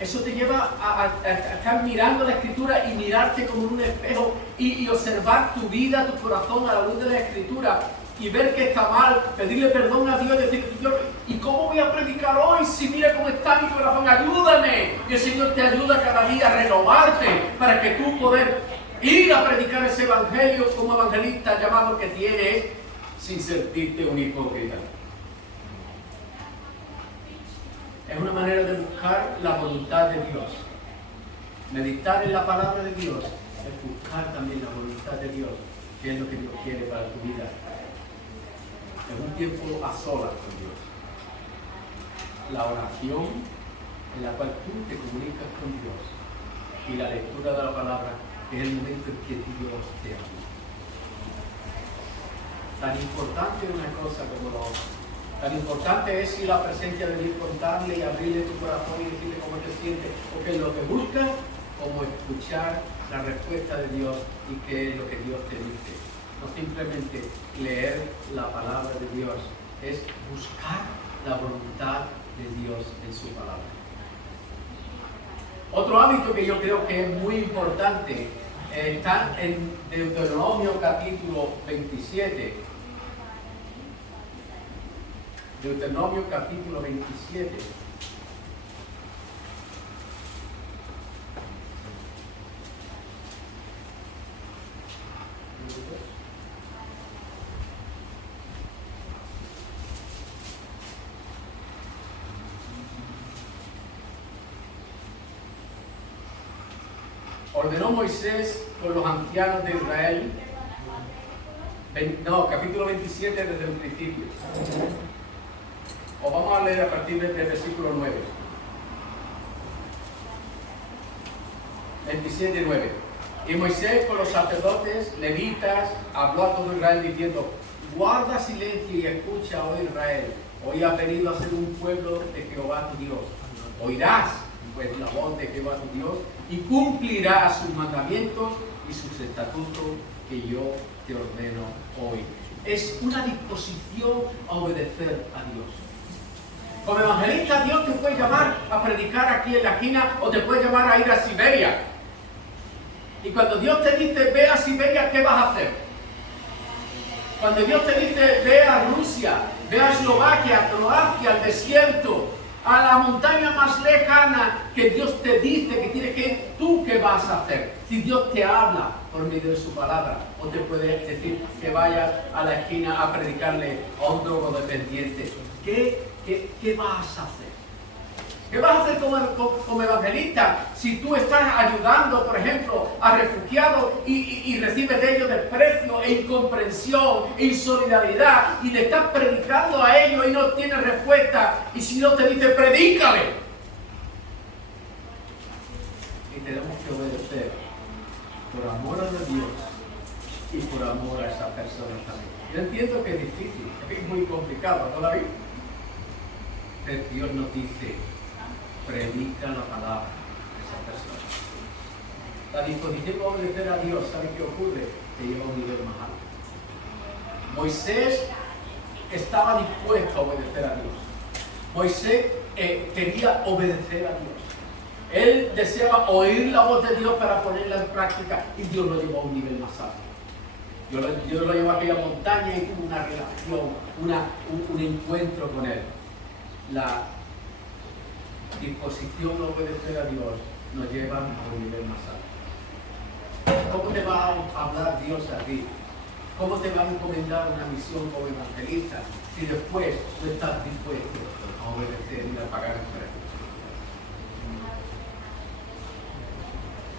Eso te lleva a estar mirando la Escritura y mirarte como en un espejo y observar tu vida, tu corazón a la luz de la Escritura y ver que está mal, pedirle perdón a Dios y decir, Dios, ¿y cómo voy a predicar hoy si mira cómo está mi corazón? Ayúdame. Y el Señor te ayuda cada día a renovarte para que tú poder ir a predicar ese evangelio como evangelista llamado que tienes sin sentirte un hipócrita. Es una manera de buscar la voluntad de Dios. Meditar en la palabra de Dios es buscar también la voluntad de Dios, que es lo que Dios quiere para tu vida. Es un tiempo a solas con Dios. La oración en la cual tú te comunicas con Dios y la lectura de la palabra es el momento en que Dios te habla. Tan importante es una cosa como la otra. Tan importante es ir a la presencia de Dios, contarle y abrirle tu corazón y decirle cómo te sientes, porque es lo que buscas, como escuchar la respuesta de Dios y qué es lo que Dios te dice. No simplemente leer la palabra de Dios, es buscar la voluntad de Dios en su palabra. Otro hábito que yo creo que es muy importante está en Deuteronomio capítulo 27. Deuteronomio capítulo 27. Ordenó Moisés con los ancianos de Israel No, capítulo 27 desde el principio. O vamos a leer a partir del versículo 9. 27:9. Y Moisés con los sacerdotes levitas habló a todo Israel diciendo: guarda silencio y escucha, oh Israel. Hoy has venido a ser un pueblo de Jehová tu Dios. Oirás pues la voz de Jehová tu Dios y cumplirás sus mandamientos y sus estatutos que yo te ordeno hoy. Es una disposición a obedecer a Dios. Como evangelista, Dios te puede llamar a predicar aquí en la esquina o te puede llamar a ir a Siberia. Y cuando Dios te dice ve a Siberia, ¿qué vas a hacer? Cuando Dios te dice ve a Rusia, ve a Eslovaquia, a Croacia, al desierto, a la montaña más lejana que Dios te dice que tienes que ir, ¿tú qué vas a hacer? Si Dios te habla por medio de su palabra, o te puede decir que vayas a la esquina a predicarle a un drogodependiente, ¿qué vas a hacer? ¿Qué vas a hacer como evangelista si tú estás ayudando, por ejemplo, a refugiados y recibes de ellos desprecio e incomprensión e insolidaridad y le estás predicando a ellos y no tienes respuesta? Y si no te dice, predícale. Y tenemos que obedecer por amor a Dios y por amor a esa persona también. Yo entiendo que es difícil, es muy complicado, ¿no, David? Pero Dios nos dice, predica la palabra a esa persona. La disposición a obedecer a Dios, ¿sabe qué ocurre? Te lleva a un nivel más alto. Moisés estaba dispuesto a obedecer a Dios. Moisés quería obedecer a Dios. Él deseaba oír la voz de Dios para ponerla en práctica y Dios lo llevó a un nivel más alto. Dios lo llevó a aquella montaña y tuvo una relación, un encuentro con Él. La disposición a obedecer a Dios nos lleva a un nivel más alto. ¿Cómo te va a hablar Dios a ti? ¿Cómo te va a encomendar una misión como evangelista si después no estás dispuesto a obedecer y a pagar el precio?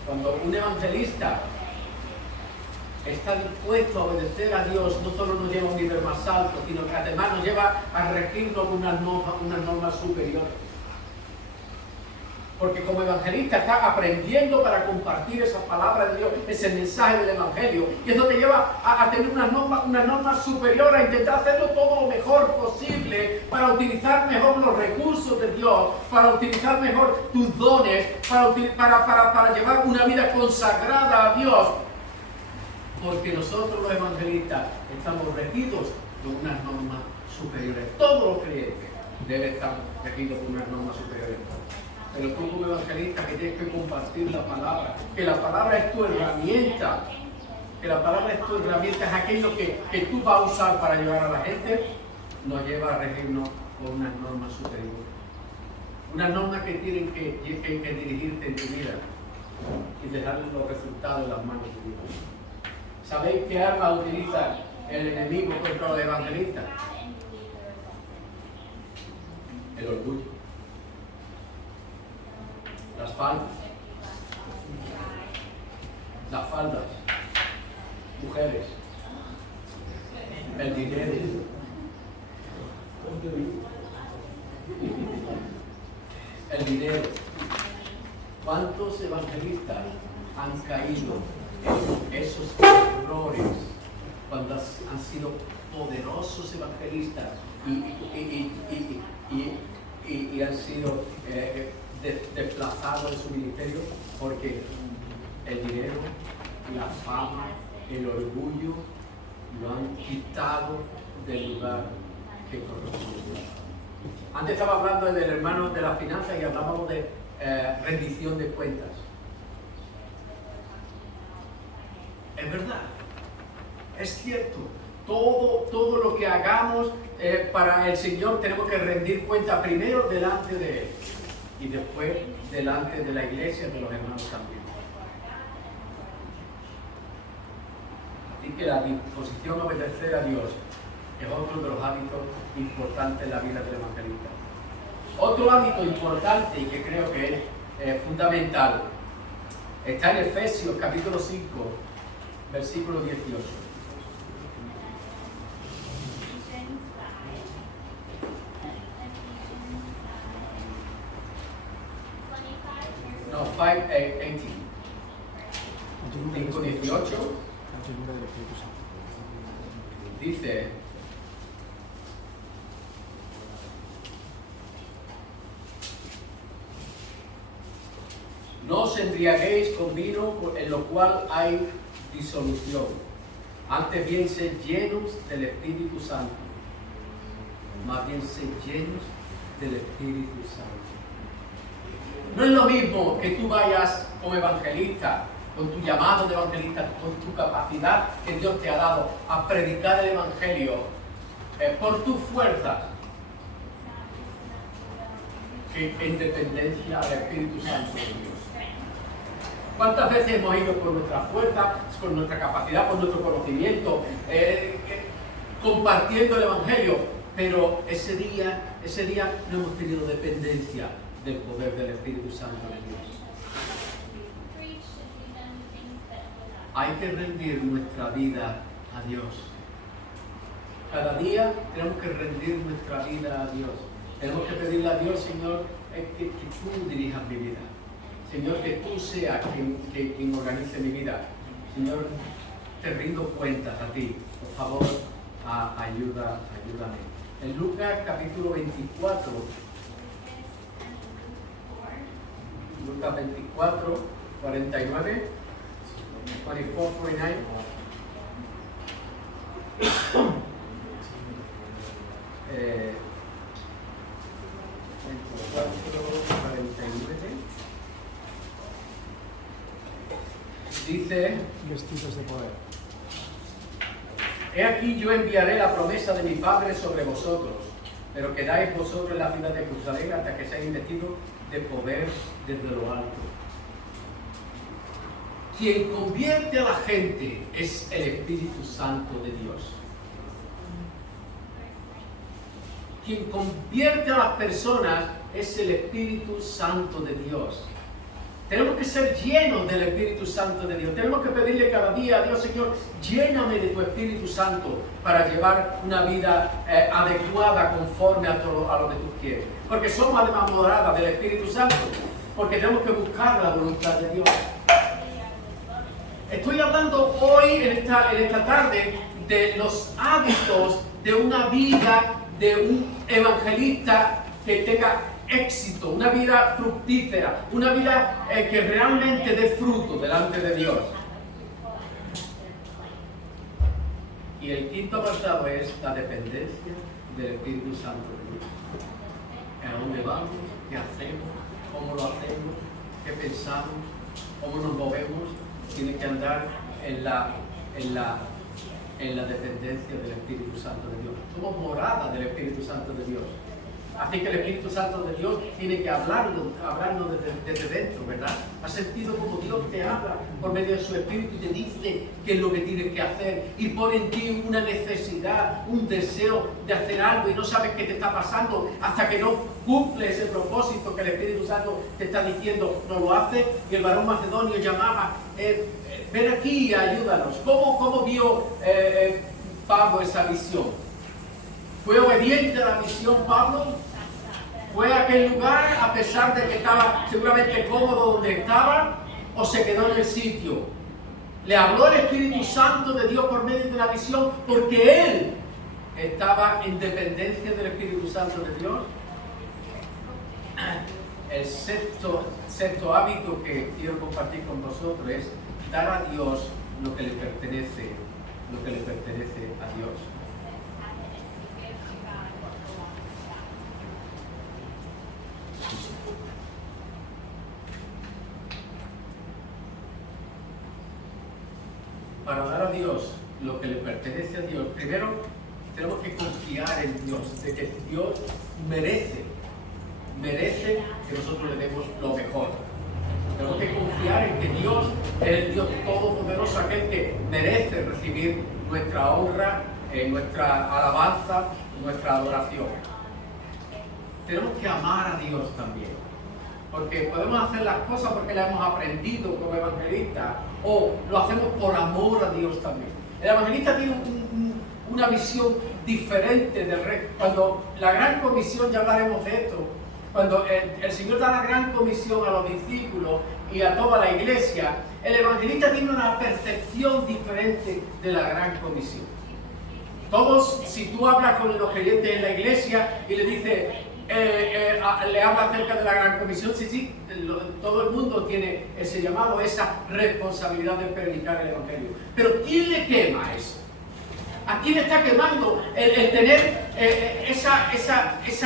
Cuando un evangelista está dispuesto a obedecer a Dios, no solo nos lleva a un nivel más alto, sino que además nos lleva a regirnos unas normas superiores. Porque como evangelista está aprendiendo para compartir esa palabra de Dios, ese mensaje del Evangelio, y eso te lleva a tener una norma superior, a intentar hacerlo todo lo mejor posible, para utilizar mejor los recursos de Dios, para utilizar mejor tus dones, para llevar una vida consagrada a Dios. Porque nosotros los evangelistas estamos regidos por unas normas superiores. Todos los creyentes deben estar regidos por unas normas superiores. Pero tú como evangelista que tienes que compartir la palabra, que la palabra es tu herramienta, que la palabra es tu herramienta, es aquello que tú vas a usar para llevar a la gente, nos lleva a regirnos por unas normas superiores. Unas normas que tienen que dirigirte en tu vida y dejar los resultados en las manos de Dios. ¿Sabéis qué arma utiliza el enemigo contra los evangelistas? El orgullo. Las faldas, mujeres, el dinero. El dinero. ¿Cuántos evangelistas han caído en esos errores cuando han sido poderosos evangelistas y han sido desplazados de su ministerio porque el dinero, la fama, el orgullo lo han quitado del lugar que corresponde? Antes estaba hablando del hermano de las finanzas y hablábamos de rendición de cuentas. Es verdad, es cierto, todo lo que hagamos para el Señor tenemos que rendir cuenta primero delante de Él y después delante de la iglesia, de los hermanos también. Así que la disposición a obedecer a Dios es otro de los hábitos importantes en la vida del evangelista. Otro hábito importante y que creo que es fundamental está en Efesios capítulo 5, versículo 18. 5:18. 5:18 dice: no os embriaguéis con vino en lo cual hay disolución, antes bien sed llenos del Espíritu Santo. Más bien sed llenos del Espíritu Santo. No es lo mismo que tú vayas como evangelista, con tu llamado de evangelista, con tu capacidad que Dios te ha dado a predicar el Evangelio por tus fuerzas, que en dependencia al Espíritu Santo de Dios. ¿Cuántas veces hemos ido por nuestra fuerza, con nuestra capacidad, por nuestro conocimiento, compartiendo el Evangelio? Pero ese día no hemos tenido dependencia del poder del Espíritu Santo de Dios. Hay que rendir nuestra vida a Dios. Cada día tenemos que rendir nuestra vida a Dios. Tenemos que pedirle a Dios, Señor, que tú dirijas mi vida. Señor, que tú seas quien organice mi vida. Señor, te rindo cuentas a ti. Por favor, ayúdame. En Lucas capítulo 24, Lucas 24, 49, 49. Dice: vestidos de poder. He aquí yo enviaré la promesa de mi Padre sobre vosotros, pero quedáis vosotros en la ciudad de Jerusalén hasta que seáis investidos de poder desde lo alto. Quien convierte a la gente es el Espíritu Santo de Dios. Quien convierte a las personas es el Espíritu Santo de Dios. Tenemos que ser llenos del Espíritu Santo de Dios. Tenemos que pedirle cada día a Dios: Señor, lléname de tu Espíritu Santo para llevar una vida adecuada conforme a lo que tú quieres. Porque somos además moradas del Espíritu Santo. Porque tenemos que buscar la voluntad de Dios. Estoy hablando hoy, en esta tarde, de los hábitos de una vida de un evangelista que tenga éxito, una vida fructífera, una vida que realmente dé fruto delante de Dios. Y el quinto apartado es la dependencia del Espíritu Santo de Dios. ¿A dónde vamos? ¿Qué hacemos? ¿Cómo lo hacemos? ¿Qué pensamos? ¿Cómo nos movemos? Tiene que andar en la dependencia del Espíritu Santo de Dios. Somos morada del Espíritu Santo de Dios. Así que el Espíritu Santo de Dios tiene que hablarnos desde dentro, ¿verdad? ¿Has sentido como Dios te habla por medio de su Espíritu y te dice qué es lo que tienes que hacer? Y pone en ti una necesidad, un deseo de hacer algo y no sabes qué te está pasando hasta que no cumple ese propósito que el Espíritu Santo te está diciendo, no lo hace. Y el varón macedonio llamaba: ven aquí y ayúdanos. ¿Cómo vio Pablo esa visión? ¿Fue obediente a la visión Pablo? ¿Fue a aquel lugar a pesar de que estaba seguramente cómodo donde estaba? ¿O se quedó en el sitio? Le habló el Espíritu Santo de Dios por medio de la visión porque él estaba en dependencia del Espíritu Santo de Dios. El sexto hábito que quiero compartir con vosotros es dar a Dios lo que le pertenece a Dios. Para dar a Dios lo que le pertenece a Dios, primero tenemos que confiar en Dios, de que Dios merece que nosotros le demos lo mejor. Tenemos que confiar en que Dios es el Dios todopoderoso, aquel que merece recibir nuestra honra, nuestra alabanza, nuestra adoración. Tenemos que amar a Dios también. Porque podemos hacer las cosas porque las hemos aprendido como evangelistas, o lo hacemos por amor a Dios también. El evangelista tiene una visión diferente del resto. Cuando la gran comisión, ya hablaremos de esto, cuando el Señor da la gran comisión a los discípulos y a toda la iglesia, el evangelista tiene una percepción diferente de la gran comisión. Todos, si tú hablas con los creyentes en la iglesia y le dices, le habla acerca de la gran comisión, sí, todo el mundo tiene ese llamado, esa responsabilidad de predicar el evangelio. Pero ¿quién le quema eso? ¿A quién está quemando el tener esa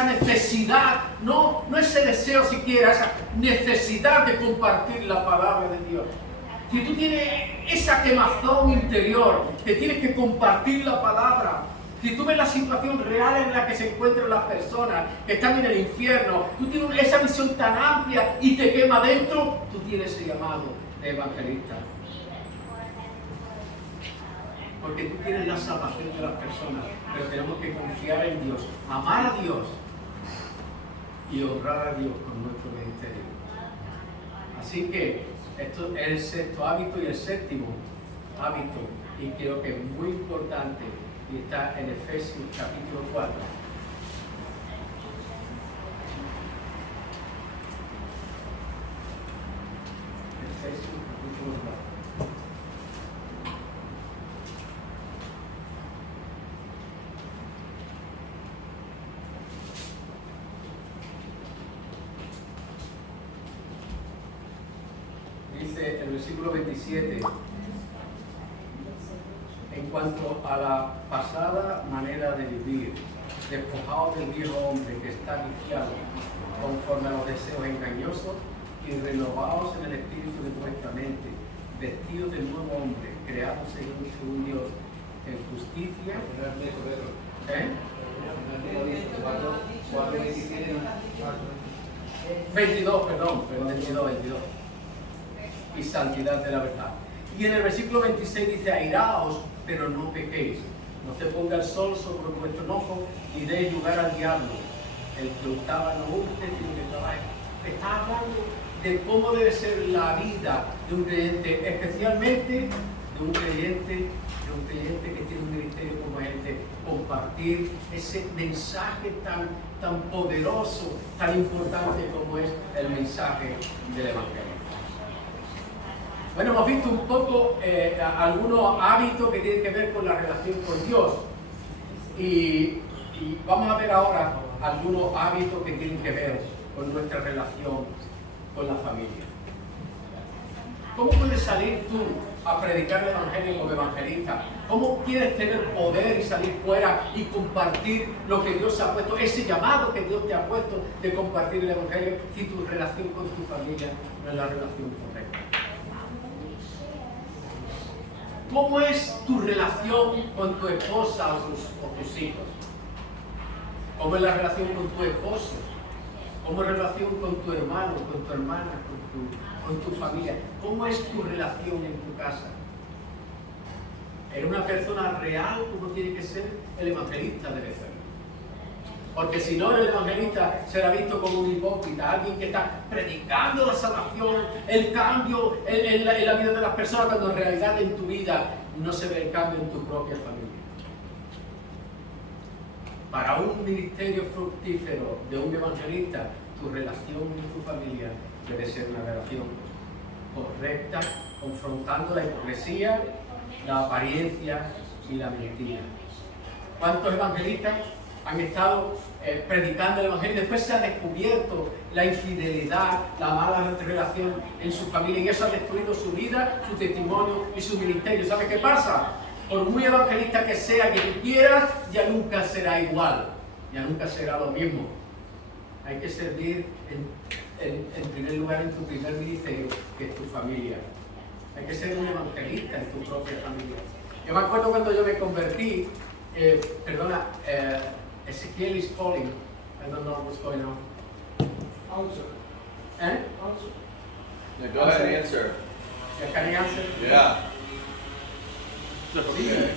necesidad, no ese deseo siquiera, esa necesidad de compartir la palabra de Dios? Si tú tienes esa quemazón interior, que tienes que compartir la palabra, si tú ves la situación real en la que se encuentran las personas que están en el infierno, tú tienes esa visión tan amplia y te quema dentro, tú tienes ese llamado de evangelista. Porque tú tienes la salvación de las personas, pero tenemos que confiar en Dios, amar a Dios y honrar a Dios con nuestro ministerio. Así que esto es el sexto hábito y el séptimo hábito, y creo que es muy importante, y está en Efesios capítulo 4. Efesios capítulo 4. Dice el versículo 27, en cuanto a la pasada manera de vivir, despojados del viejo hombre que está viciado conforme a los deseos engañosos y renovados en el espíritu de vuestra mente, vestidos del nuevo hombre, creados según Dios, en justicia. 22. Y santidad de la verdad. Y en el versículo 26 dice, airaos, pero no pequéis. No se ponga el sol sobre vuestro enojo y deis lugar al diablo. El que hurtaba no hurte, sino que trabaje. Está hablando de cómo debe ser la vida de un creyente, especialmente de un creyente que tiene un ministerio como este, compartir ese mensaje tan poderoso, tan importante como es el mensaje del Evangelio. Bueno, hemos visto un poco algunos hábitos que tienen que ver con la relación con Dios, y vamos a ver ahora algunos hábitos que tienen que ver con nuestra relación con la familia. ¿Cómo puedes salir tú a predicar el Evangelio como evangelista? ¿Cómo quieres tener poder y salir fuera y compartir lo que Dios ha puesto, ese llamado que Dios te ha puesto de compartir el Evangelio, si tu relación con tu familia no es la relación correcta? ¿Cómo es tu relación con tu esposa o tus hijos? ¿Cómo es la relación con tu esposo? ¿Cómo es la relación con tu hermano, con tu hermana, con tu familia? ¿Cómo es tu relación en tu casa? ¿Eres una persona real como tiene que ser? El evangelista debe ser. Porque si no, el evangelista será visto como un hipócrita, alguien que está predicando la salvación, el cambio en la vida de las personas, cuando en realidad en tu vida no se ve el cambio en tu propia familia. Para un ministerio fructífero de un evangelista, tu relación con tu familia debe ser una relación correcta, confrontando la hipocresía, la apariencia y la mentira. ¿Cuántos evangelistas han estado predicando el evangelio y después se ha descubierto la infidelidad, la mala relación en su familia, y eso ha destruido su vida, su testimonio y su ministerio? ¿Sabes qué pasa? Por muy evangelista que sea que tú quieras, ya nunca será igual, ya nunca será lo mismo. Hay que servir en primer lugar en tu primer ministerio, que es tu familia. Hay que ser un evangelista en tu propia familia. Yo me acuerdo cuando yo me convertí, Ezekiel is calling. I don't know what's going on. Answer. Eh? Answer. Yeah, go ahead and answer. Yeah, can I answer? Yeah. Okay.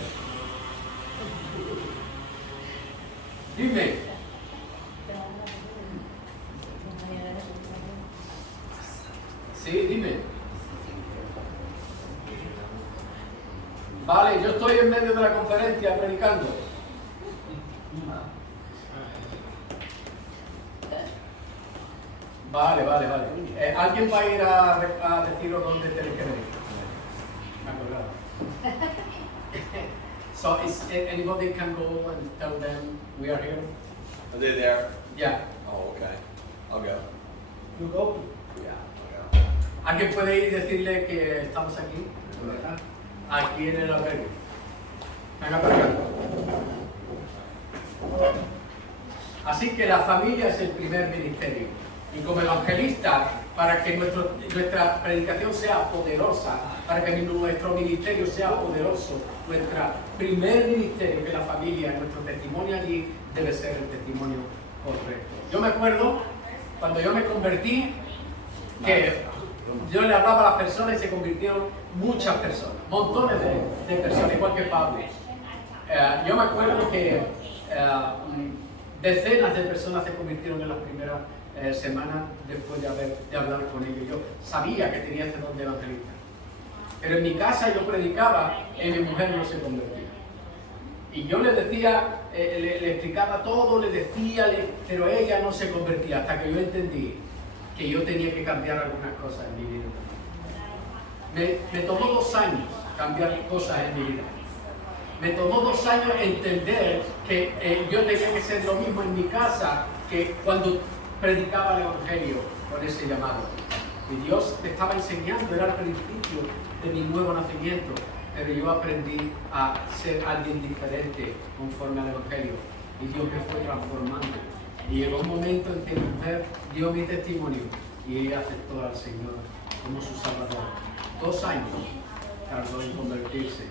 Dime. Sí, dime. Vale, yo estoy en medio de la conferencia predicando. Vale. ¿Alguien va a ir a deciros dónde tenéis que venir? Me acordaba. So, anybody can go and tell them we are here? Are they there? Yeah. Oh, okay. I'll go. You go? Yeah, I'll go. ¿Alguien puede ir y decirle que estamos aquí? ¿Verdad? Aquí en el albergue. Venga para acá. Así que la familia es el primer ministerio. Y como evangelista, para que nuestra predicación sea poderosa, para que nuestro ministerio sea poderoso, nuestro primer ministerio, que es la familia, nuestro testimonio allí debe ser el testimonio correcto. Yo me acuerdo, cuando yo me convertí, que yo le hablaba a las personas y se convirtieron muchas personas, montones de personas, igual que Pablo. Yo me acuerdo que decenas de personas se convirtieron en las primeras semanas después de hablar con ellos. Yo sabía que tenía este don de evangelista. Pero en mi casa yo predicaba y mi mujer no se convertía. Y yo le decía, le explicaba todo, le decía, pero ella no se convertía hasta que yo entendí que yo tenía que cambiar algunas cosas en mi vida. Me tomó 2 años cambiar cosas en mi vida. Me tomó 2 años entender que yo tenía que ser lo mismo en mi casa que cuando predicaba el Evangelio con ese llamado. Y Dios me estaba enseñando, era el principio de mi nuevo nacimiento, pero yo aprendí a ser alguien diferente conforme al Evangelio. Y Dios me fue transformando. Y llegó un momento en que mi mujer dio mi testimonio y ella aceptó al Señor como su Salvador. 2 años tardó en convertirse.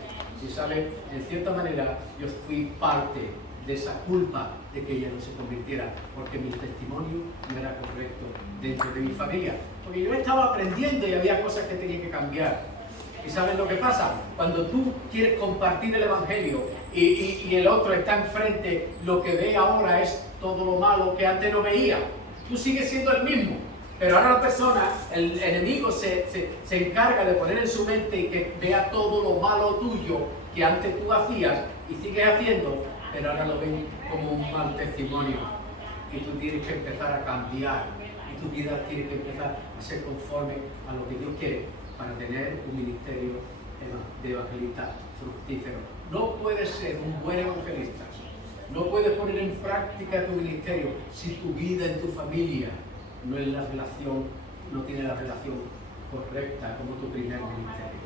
Y sabe, en cierta manera yo fui parte de esa culpa de que ella no se convirtiera, porque mi testimonio no era correcto dentro de mi familia. Porque yo estaba aprendiendo y había cosas que tenía que cambiar. ¿Y sabes lo que pasa? Cuando tú quieres compartir el Evangelio y el otro está enfrente, lo que ve ahora es todo lo malo que antes no veía. Tú sigues siendo el mismo, pero ahora la persona, el enemigo se encarga de poner en su mente y que vea todo lo malo tuyo que antes tú hacías y sigues haciendo, pero ahora lo ven como un mal testimonio. Y tú tienes que empezar a cambiar y tu vida tiene que empezar a ser conforme a lo que Dios quiere para tener un ministerio de evangelista fructífero. No puedes ser un buen evangelista, no puedes poner en práctica tu ministerio si tu vida en tu familia no es la relación, no tiene la relación correcta como tu primer ministerio.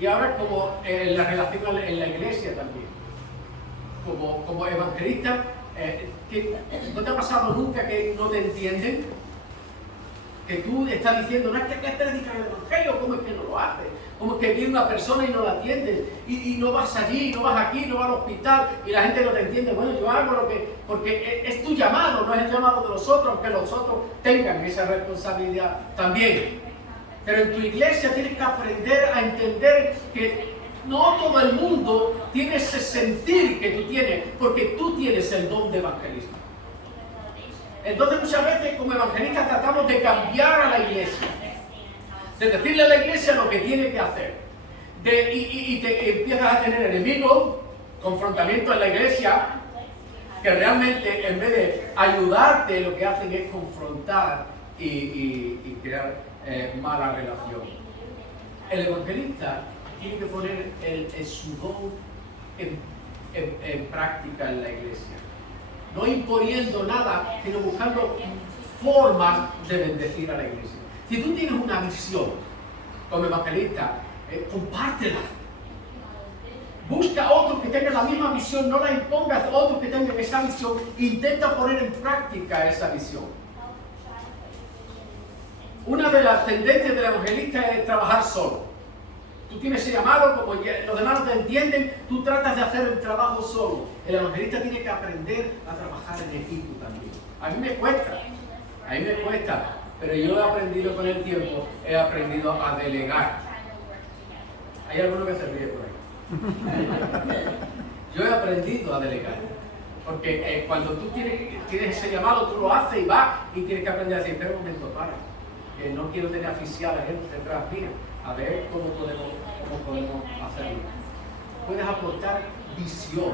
Y ahora como en la relación en la iglesia también, como evangelista, ¿no te ha pasado nunca que no te entienden? Que tú estás diciendo, no es que predicar el Evangelio, ¿cómo es que no lo haces? ¿Cómo es que viene una persona y no la atiendes? Y no vas allí, no vas aquí, no vas al hospital y la gente no te entiende. Bueno, yo hago lo que... Porque es tu llamado, no es el llamado de los otros, aunque los otros tengan esa responsabilidad también. Pero en tu iglesia tienes que aprender a entender que no todo el mundo tiene ese sentir que tú tienes, porque tú tienes el don de evangelista. Entonces muchas veces como evangelistas tratamos de cambiar a la iglesia, de decirle a la iglesia lo que tiene que hacer, y te empiezas a tener enemigos, confrontamientos en la iglesia, que realmente en vez de ayudarte lo que hacen es confrontar y crear mala relación. El evangelista tiene que poner su don en práctica en la iglesia. No imponiendo nada, sino buscando formas de bendecir a la iglesia. Si tú tienes una visión como evangelista, compártela. Busca a otros que tengan la misma visión, no la impongas a otros que tengan esa visión. Intenta poner en práctica esa visión. Una de las tendencias del evangelista es trabajar solo. Tú tienes ese llamado, como los demás no te entienden, tú tratas de hacer el trabajo solo. El evangelista tiene que aprender a trabajar en equipo también. A mí me cuesta, pero yo he aprendido con el tiempo, he aprendido a delegar. ¿Hay alguno que se ríe por ahí? Yo he aprendido a delegar. Porque cuando tú tienes ese llamado, tú lo haces y vas y tienes que aprender a decir, espera un momento, para. Que no quiero tener aficiada a la gente detrás mía. A ver cómo podemos hacerlo. Puedes aportar visión,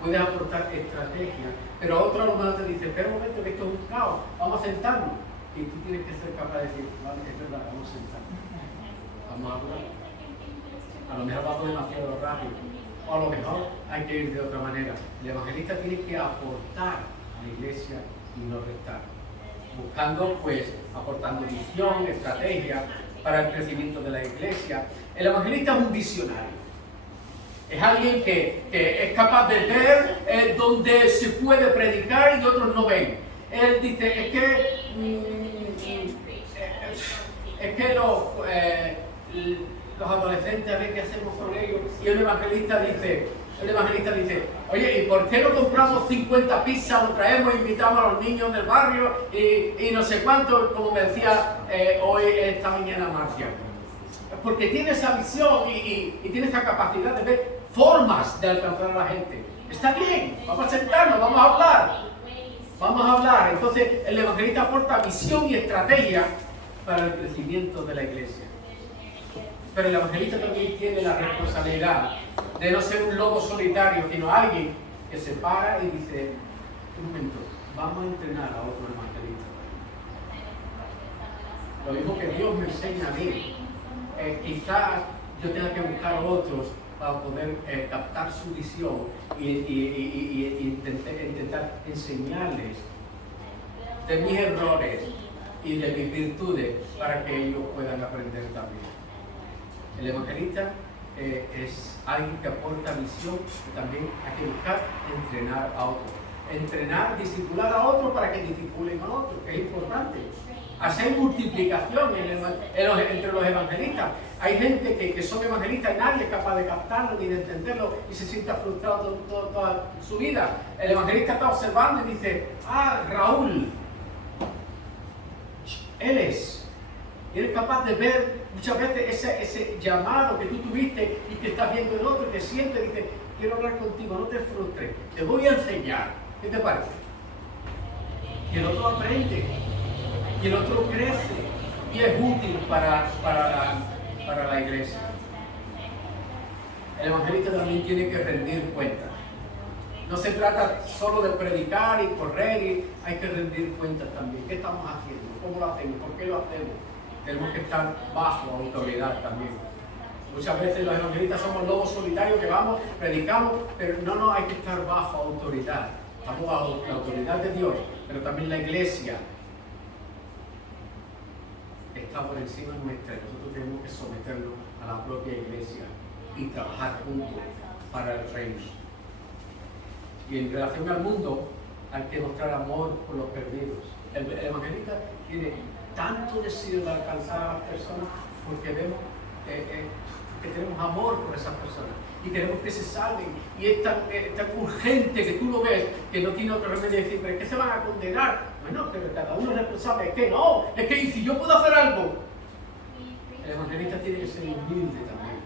puedes aportar estrategia, pero otro a lo mejor te dice, espera un momento que esto es un caos, vamos a sentarnos. Y tú tienes que ser capaz de decir, vale, es verdad, vamos a sentarnos. Vamos a hablar. A lo mejor vamos demasiado rápido. O a lo mejor hay que ir de otra manera. El evangelista tiene que aportar a la iglesia y no restar. Buscando, pues, aportando visión, estrategia para el crecimiento de la iglesia. El evangelista es un visionario. Es alguien que es capaz de ver donde se puede predicar y otros no ven. Él dice, es que los adolescentes, a ver qué hacemos con ellos. Y el evangelista dice, oye, ¿y por qué no compramos 50 pizzas, lo traemos, invitamos a los niños del barrio y no sé cuánto, como me decía esta mañana Marcia? Porque tiene esa visión y tiene esa capacidad de ver formas de alcanzar a la gente. Está bien, vamos a sentarnos, vamos a hablar. Entonces el evangelista aporta visión y estrategia para el crecimiento de la iglesia. Pero el evangelista también tiene la responsabilidad de no ser un lobo solitario, sino alguien que se para y dice, un momento, vamos a entrenar a otro evangelista. Lo mismo que Dios me enseña a mí. Quizás yo tenga que buscar otros para poder captar su visión y intentar enseñarles de mis errores y de mis virtudes para que ellos puedan aprender también. El evangelista es alguien que aporta visión, pero también hay que buscar entrenar a otros. Entrenar, discipular a otros para que discipulen a otros, que es importante. Hacer multiplicación entre los evangelistas. Hay gente que son evangelistas y nadie es capaz de captarlo ni de entenderlo y se sienta frustrado toda su vida. El evangelista está observando y dice, Raúl, él es. Y eres capaz de ver muchas veces ese llamado que tú tuviste y que estás viendo en otro y te sientes y dices, quiero hablar contigo, no te frustres, te voy a enseñar. ¿Qué te parece? Y el otro aprende. Y el otro crece y es útil para la iglesia. El evangelista también tiene que rendir cuentas. No se trata solo de predicar y correr, hay que rendir cuentas también. ¿Qué estamos haciendo? ¿Cómo lo hacemos? ¿Por qué lo hacemos? Tenemos que estar bajo autoridad también. Muchas veces los evangelistas somos lobos solitarios que vamos, predicamos, pero no hay que estar bajo autoridad. Estamos bajo la autoridad de Dios, pero también la iglesia está por encima nuestra. Nosotros tenemos que someternos a la propia iglesia y trabajar juntos para el reino. Y en relación al mundo, hay que mostrar amor por los perdidos. El evangelista tiene tanto deseo de alcanzar a las personas porque vemos que tenemos amor por esas personas y queremos que se salven. Y es tan urgente que tú lo ves que no tiene otro remedio de decir, pero es que se van a condenar. Bueno, pero cada uno es responsable. Es que no, es que si yo puedo hacer algo, el evangelista tiene que ser humilde también.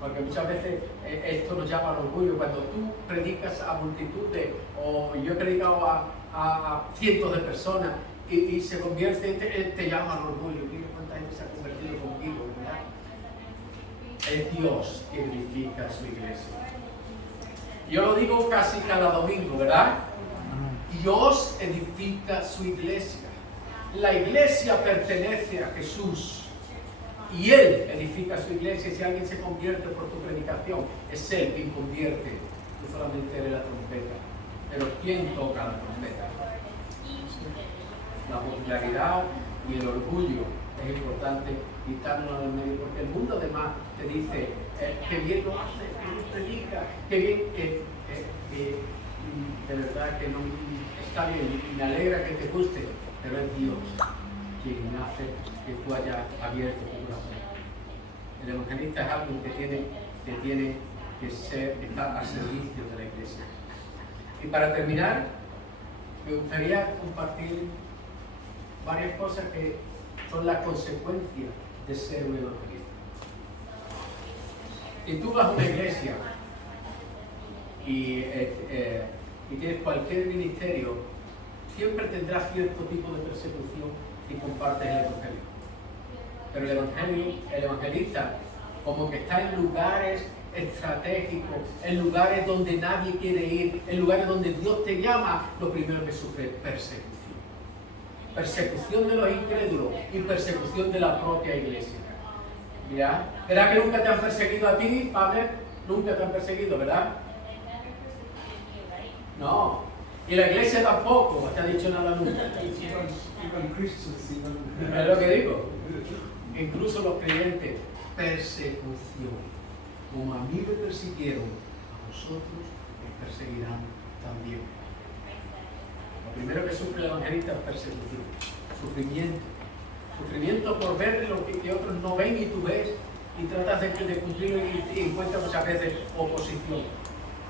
Porque muchas veces esto nos llama al orgullo. Cuando tú predicas a multitudes, o yo he predicado a cientos de personas y se convierte, te llama al orgullo. Mira cuánta gente se ha convertido conmigo, ¿verdad? Es Dios que edifica su iglesia. Yo lo digo casi cada domingo, ¿verdad? Dios edifica su iglesia. La iglesia pertenece a Jesús y Él edifica su iglesia. Y si alguien se convierte por tu predicación, es Él quien convierte. No solamente eres la trompeta, pero ¿quién toca la trompeta? La popularidad y el orgullo es importante quitarlo del medio, porque el mundo además te dice que bien lo hace, que bien predica, que bien, de verdad que no está bien, me alegra que te guste, pero es Dios quien hace que tú hayas abierto tu corazón. El evangelista es alguien que tiene que estar al servicio de la iglesia. Y para terminar, me gustaría compartir varias cosas que son la consecuencia de ser un evangelista. Si tú vas a una iglesia y tienes cualquier ministerio, siempre tendrás cierto tipo de persecución si compartes el evangelio. Pero el evangelista, como que está en lugares estratégicos, en lugares donde nadie quiere ir, en lugares donde Dios te llama, lo primero que sufre es persecución. persecución de los incrédulos y persecución de la propia iglesia. ¿Ya? ¿Verdad que nunca te han perseguido a ti, Pablo? Nunca te han perseguido, ¿verdad? No. Y la iglesia tampoco, te ha dicho nada nunca. Es lo que digo. Incluso los creyentes, persecución. Como a mí me persiguieron, a vosotros me perseguirán también. Lo primero que sufre el evangelista es persecución, sufrimiento. Sufrimiento por ver lo que otros no ven y tú ves y tratas de cumplirlo y encuentras muchas veces oposición.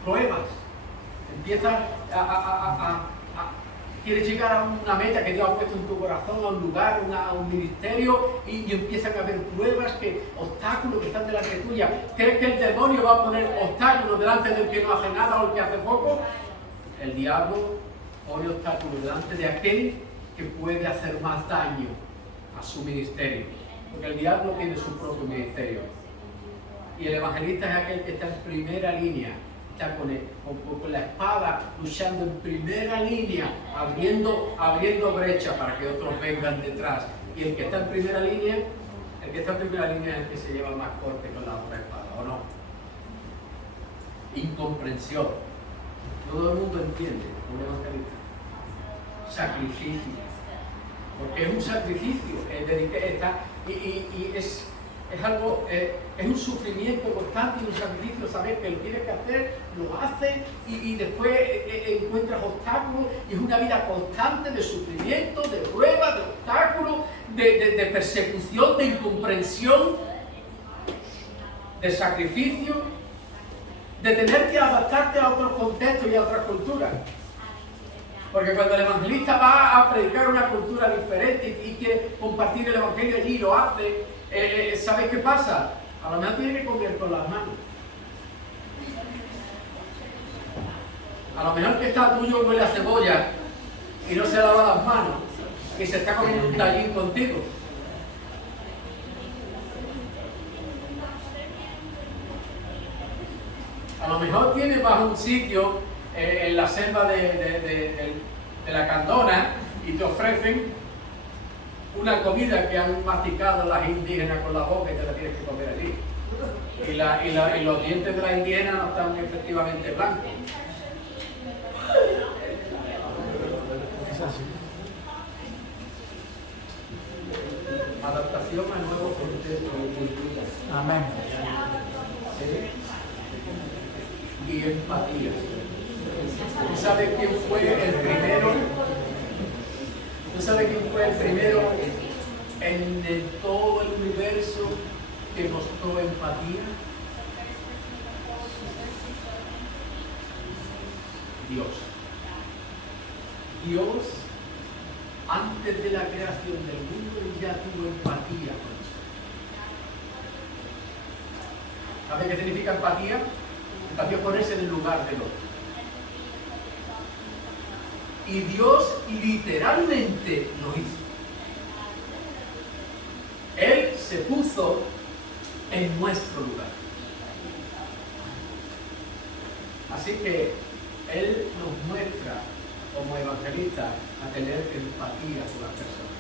Pruebas. Empiezas quieres llegar a una meta que Dios ha puesto en tu corazón, a un lugar, a un ministerio y empiezan a haber pruebas, obstáculos que están delante tuya. ¿Crees que el demonio va a poner obstáculos delante del que no hace nada o el que hace poco? El diablo pone obstáculos delante de aquel que puede hacer más daño a su ministerio, porque el diablo tiene su propio ministerio y el evangelista es aquel que está en primera línea, está con la espada luchando en primera línea, abriendo brecha para que otros vengan detrás, y el que está en primera línea es el que se lleva más corte con la otra espada, ¿o no? Incomprensión. Todo el mundo entiende un evangelista. Sacrificio. Porque es un sacrificio, es algo, es un sufrimiento constante y un sacrificio, saber que lo tienes que hacer, lo haces y después encuentras obstáculos y es una vida constante de sufrimiento, de pruebas, de obstáculos, de persecución, de incomprensión, de sacrificio, de tener que adaptarte a otros contextos y a otras culturas. Porque cuando el evangelista va a predicar una cultura diferente y quiere compartir el evangelio allí y lo hace, ¿sabes qué pasa? A lo mejor tiene que comer con las manos. A lo mejor que está tuyo huele a cebolla y no se lava las manos y se está comiendo un tallín contigo. A lo mejor tienes bajo un sitio en la selva de la Candona y te ofrecen una comida que han masticado las indígenas con la boca y te la tienes que comer allí. Y los dientes de las indígenas no están efectivamente blancos. Adaptación a nuevos contextos y culturas. Amén. ¿Sí? Y empatía. ¿Tú sabes quién fue el primero? ¿Tú sabes quién fue el primero en todo el universo que mostró empatía? Dios. Dios, antes de la creación del mundo, ya tuvo empatía con nosotros. ¿Sabes qué significa empatía? Empatía es ponerse en el lugar del otro. Y Dios literalmente lo hizo. Él se puso en nuestro lugar. Así que Él nos muestra como evangelista a tener empatía con las personas.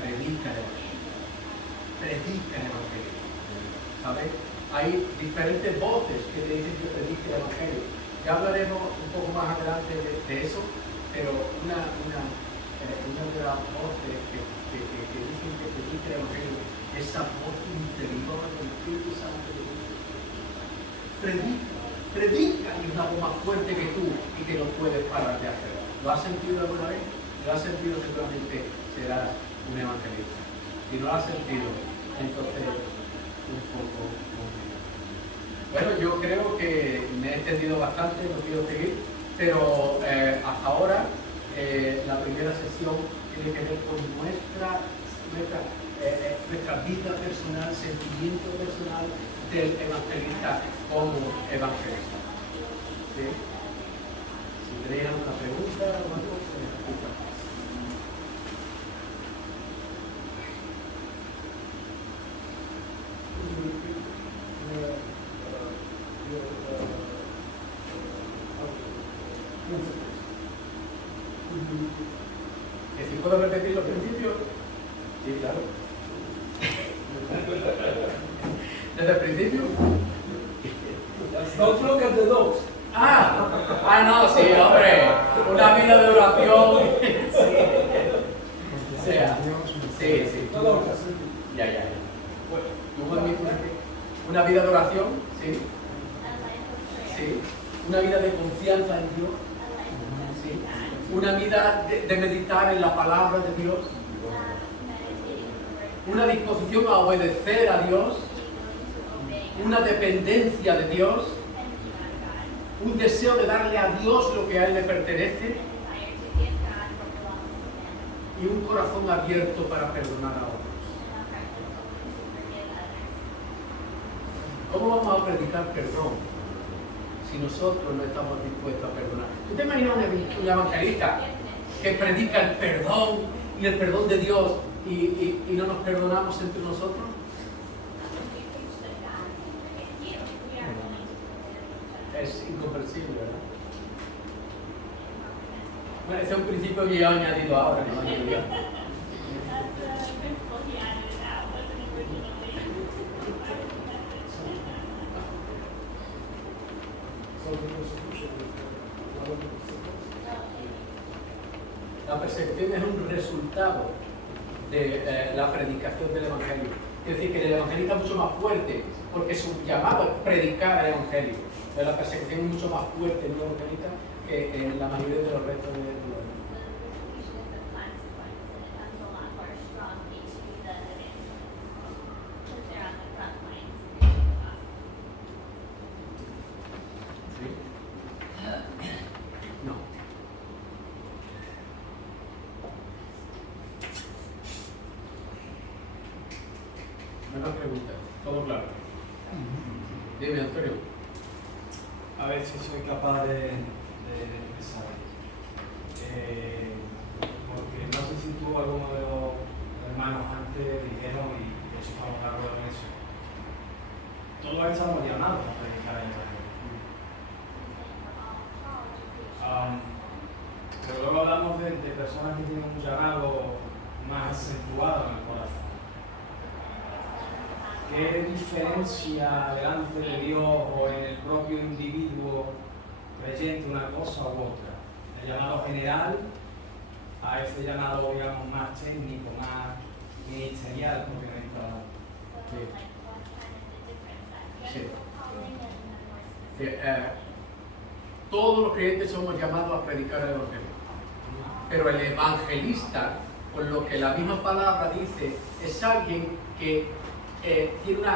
Predica el evangelio. Predica el evangelio. ¿Sabes? Hay diferentes voces que te dicen que predique el evangelio. Ya hablaremos un poco más adelante de eso. Pero una de las voces que dicen que predica el evangelio, esa voz interior del Espíritu Santo de Dios. Predica y es una voz más fuerte que tú y que no puedes parar de hacerlo. ¿Lo has sentido alguna vez? Si lo has sentido, seguramente serás un evangelista. Si no lo has sentido, entonces un poco. Bueno, yo creo que me he extendido bastante, no quiero seguir. Pero hasta ahora la primera sesión tiene que ver con nuestra vida personal, sentimiento personal del evangelista como evangelista. ¿Sí? Si tenéis alguna pregunta o algo, se me escucha. puedo repetir los principios? Sí, claro. ¿Desde el principio? Don't look at the dogs. No, sí, hombre. Una vida de oración. Sí. No lo hagas. Ya. Una vida de oración, sí. Sí. Una vida de confianza en Dios. Sí. Una vida de meditar en la palabra de Dios. Una disposición a obedecer a Dios. Una dependencia de Dios. Un deseo de darle a Dios lo que a Él le pertenece. Y un corazón abierto para perdonar a otros. ¿Cómo vamos a predicar perdón si nosotros no estamos dispuestos a perdonar? ¿Tú te imaginas un evangelista que predica el perdón y el perdón de Dios y no nos perdonamos entre nosotros? Es incomprensible, ¿verdad? Bueno, ese es un principio que yo he añadido ahora, ¿no? La persecución es un resultado de la predicación del Evangelio. Es decir, que el evangelista es mucho más fuerte, porque su llamado es predicar el Evangelio. Pero la persecución es mucho más fuerte en el evangelista que en la mayoría de los restos de los Buenas preguntas, todo claro. Dime, Antonio. A ver si soy capaz de empezar. Porque no sé si tú o alguno de los hermanos antes dijeron, y de hecho estamos de acuerdo en eso, todos estamos llamados a predicar el Evangelio. Pero luego hablamos de personas que tienen un llamado más acentuado en el corazón. ¿Qué diferencia delante de Dios o en el propio individuo creyente una cosa u otra? El llamado general a ese llamado, digamos, más técnico, más ministerial, propiamente hablando. Todos los creyentes somos llamados a predicar el Evangelio. Pero el evangelista, por lo que la misma palabra dice, es alguien que tiene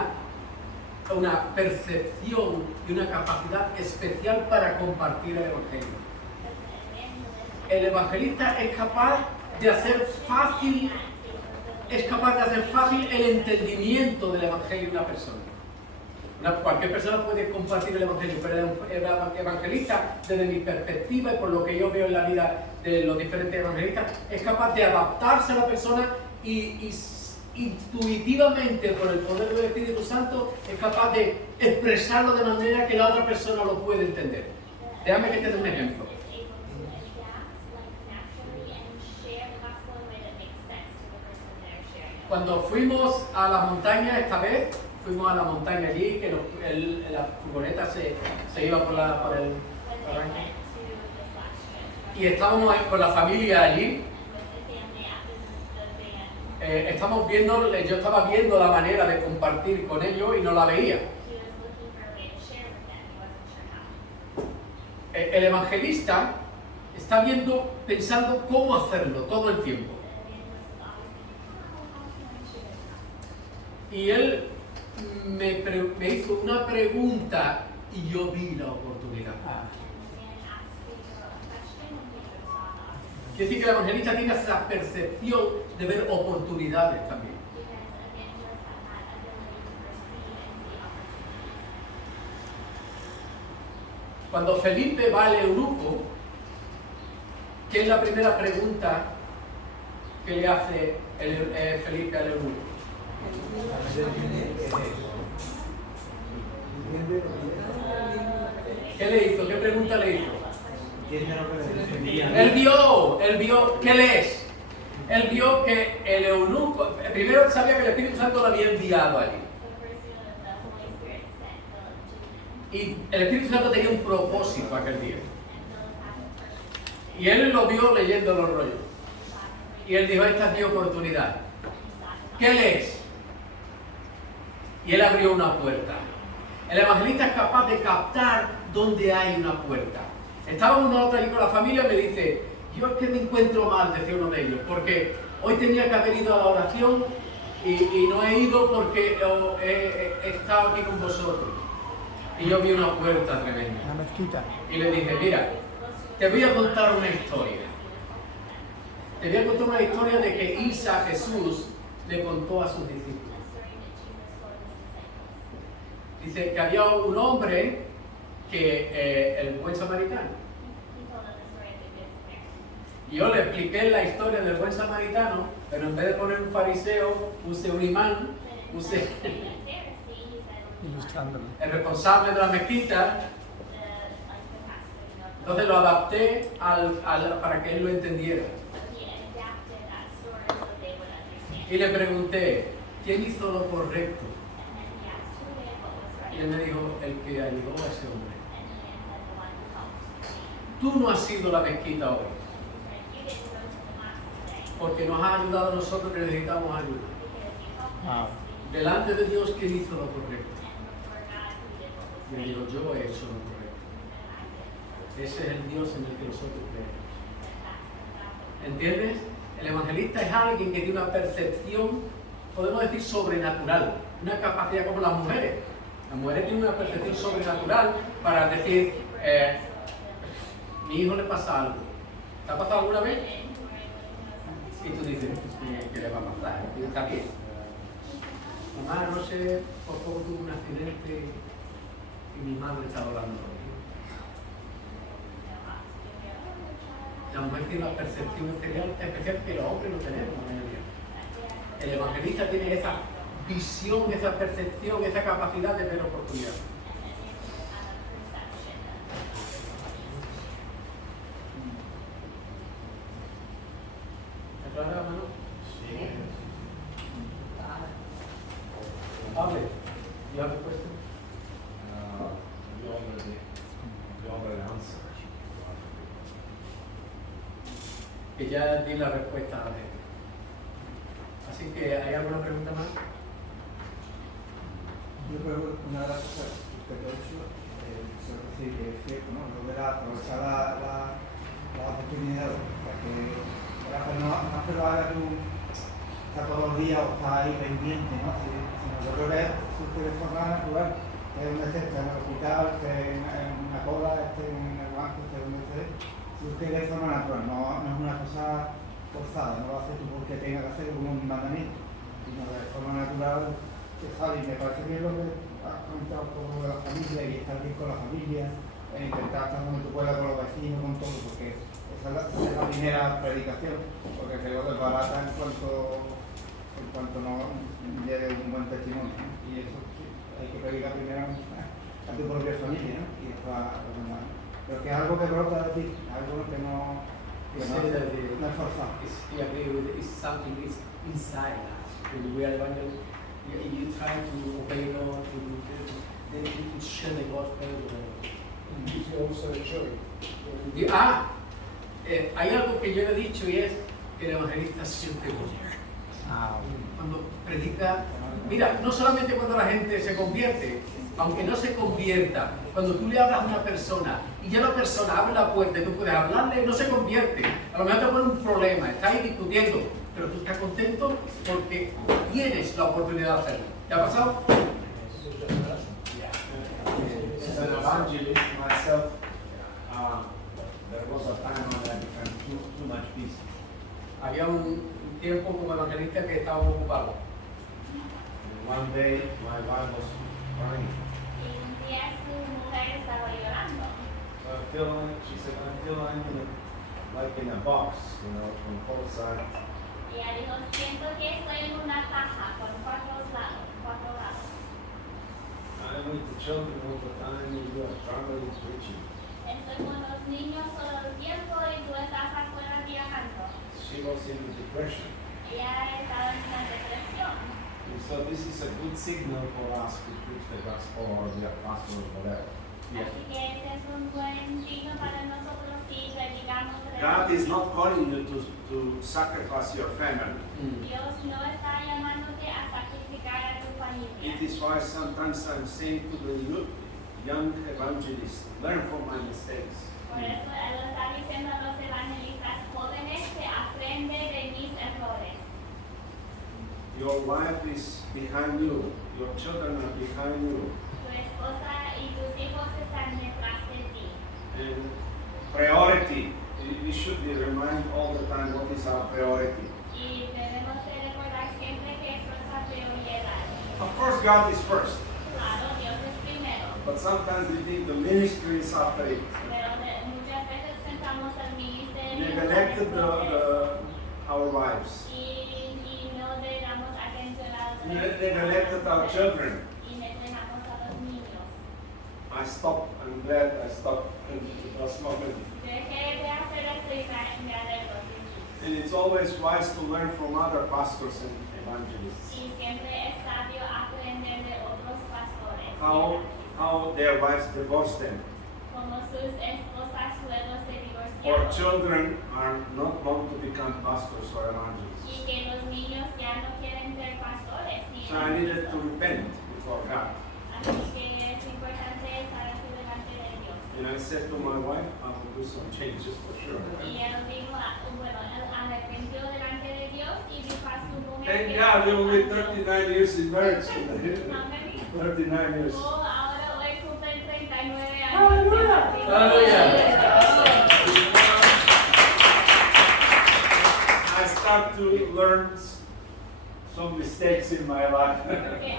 una percepción y una capacidad especial para compartir el Evangelio. El evangelista es capaz de hacer fácil el entendimiento del Evangelio de una persona. Cualquier persona puede compartir el Evangelio, pero el evangelista, desde mi perspectiva y por lo que yo veo en la vida de los diferentes evangelistas, es capaz de adaptarse a la persona y intuitivamente, por el poder del Espíritu Santo, es capaz de expresarlo de manera que la otra persona lo puede entender. Déjame que te dé un ejemplo. Cuando fuimos a la montaña esta vez, fuimos a la montaña allí, que la furgoneta se iba por el arranque. Y estábamos con la familia allí. Yo estaba viendo la manera de compartir con ellos y no la veía. El evangelista está pensando cómo hacerlo todo el tiempo. Y él me hizo una pregunta y yo vi la oportunidad. Quiere decir que el evangelista tiene esa percepción de ver oportunidades también. Cuando Felipe va al eunuco, ¿qué es la primera pregunta que le hace Felipe al eunuco? ¿Qué le hizo? ¿Qué pregunta le hizo? Él vio, ¿qué lees? Él vio que el eunuco, primero él sabía que el Espíritu Santo lo había enviado allí. Y el Espíritu Santo tenía un propósito aquel día. Y él lo vio leyendo los rollos. Y él dijo, esta es mi oportunidad. ¿Qué lees? Y él abrió una puerta. El evangelista es capaz de captar dónde hay una puerta. Estábamos nosotros allí con la familia y me dice, yo es que me encuentro mal, decía uno de ellos, porque hoy tenía que haber ido a la oración y no he ido porque he estado aquí con vosotros. Y yo vi una puerta tremenda. Una mezquita. Y le dije, mira, te voy a contar una historia. Te voy a contar una historia de que Isa, Jesús, le contó a sus discípulos. Dice que había un hombre que, el buen samaritano. Y yo le expliqué la historia del buen samaritano, pero en vez de poner un fariseo, puse un imán, puse Ilustrándolo. el responsable de la mezquita. Entonces lo adapté para que él lo entendiera. Y le pregunté, ¿quién hizo lo correcto? Y él me dijo, el que ayudó a ese hombre. Tú no has sido la mezquita hoy, porque nos has ayudado a nosotros que necesitamos ayuda. Wow. Delante de Dios, ¿quién hizo lo correcto? Y él dijo, yo he hecho lo correcto. Ese es el Dios en el que nosotros creemos. ¿Entiendes? El evangelista es alguien que tiene una percepción, podemos decir, sobrenatural, una capacidad como las mujeres. Las mujeres tienen una percepción sobrenatural para decir, mi hijo le pasa algo. ¿Te ha pasado alguna vez? Y tú dices, ¿qué le va a pasar? Y está bien. Mamá, anoche por poco tuve un accidente y mi madre estaba hablando conmigo. La mujer tiene una percepción especial que los hombres no tenemos. El evangelista tiene esa visión, esa percepción, esa capacidad de ver oportunidades. ¿Está clara, hermano? Sí. Hable. ¿You have a question? You already answered. Que ya di la respuesta a la gente. Así que, ¿hay alguna pregunta más? Yo creo que una de las cosas que he hecho es cierto, ¿no? Volver a aprovechar la oportunidad para que no es que lo hagas tú está todos los días o está ahí pendiente, ¿no? Sino yo creo que surge de forma natural, que es donde esté, en el hospital, esté en una cola, esté en el banco, esté donde esté, surge de forma natural, no es una cosa forzada, no lo haces tú porque tengas que hacer como un mandamiento, sino de forma natural que sale. Y me parece que lo que has comentado un poco de la familia y estar bien con la familia, intentar estar como tú puedas con los vecinos, con todo, porque esa es la primera predicación, porque creo que es barata en cuanto no lleve un buen testimonio, ¿no? Y eso sí, hay que predicar primero a tu propia familia, ¿no? Y después a los demás. Pero que es algo que brota de ti, algo que no es forzado. It's something is inside us. When we are evangelists, you try to obey God, to share the gospel. Also a joy. Hay algo que yo he dicho y es que el evangelista siente gozo. Cuando predica, mira, no solamente cuando la gente se convierte, aunque no se convierta, cuando tú le hablas a una persona y ya la persona abre la puerta y tú puedes hablarle, no se convierte. A lo mejor te pone un problema, está ahí discutiendo, pero tú estás contento porque tienes la oportunidad de hacerlo. ¿Te ha pasado? As an evangelist myself, there was a time when I became too much busy. Había un tiempo como evangelista que estábamos ocupados. One day my wife was crying. Y un día su mujer estaba llorando. So she said, I feel I'm like in a box, from both sides. Y ella dijo, siento que estoy en una caja con cuatro lados. I'm with the children all the time, you are traveling, preaching. Estoy con los niños todo el tiempo y tú estás afuera viajando. she was in depression. Ella estaba en una depresión. And so this is a good signal for us to preach the gospel or the apostle or whatever. Así que ese es un buen signo para nosotros si predicamos el God is evangelio. not calling you to sacrifice your family. Dios no está llamándote a sacrificar a tu familia. It is why sometimes I'm saying to the young evangelists, learn from my mistakes. Por eso Él lo está diciendo a los evangelistas jóvenes que aprende de mis errores. Your wife is behind you, your children are behind you, Tu esposa y tus hijos están detrás de ti. and priority. We should be reminded all the time what is our priority. Y debemos de recordar siempre que es nuestra prioridad. Of course, God is first, Claro, Dios es primero, but sometimes we think the ministry is after it. pero muchas veces pensamos el ministerio Neglected después, our wives, y no le damos atención a los neglected our children. y neglectamos a los niños. I stopped. I'm glad I stopped in the last moment. Dejé de hacer esto y me alegro de sí. And it's always wise to learn from other pastors and evangelists Y siempre es sabio aprender de otros pastores. how their wives divorce them, Como sus esposas luego se or divorciaron. children are not going to become pastors or evangelists. Y que los niños ya no quieren ser pastores ni So I needed to repent before God. Así que es importante estar así delante de Dios. And I said to my wife, I will do some changes for sure. Y él dijo, bueno, él arrepintió delante de Dios y dijo a su mujer Thank que God, we will be cambios. 39 years in marriage. How many? 39 years. Oh, ahora hoy cumplen 39 años. Aleluya. I start to learn some mistakes in my life. Que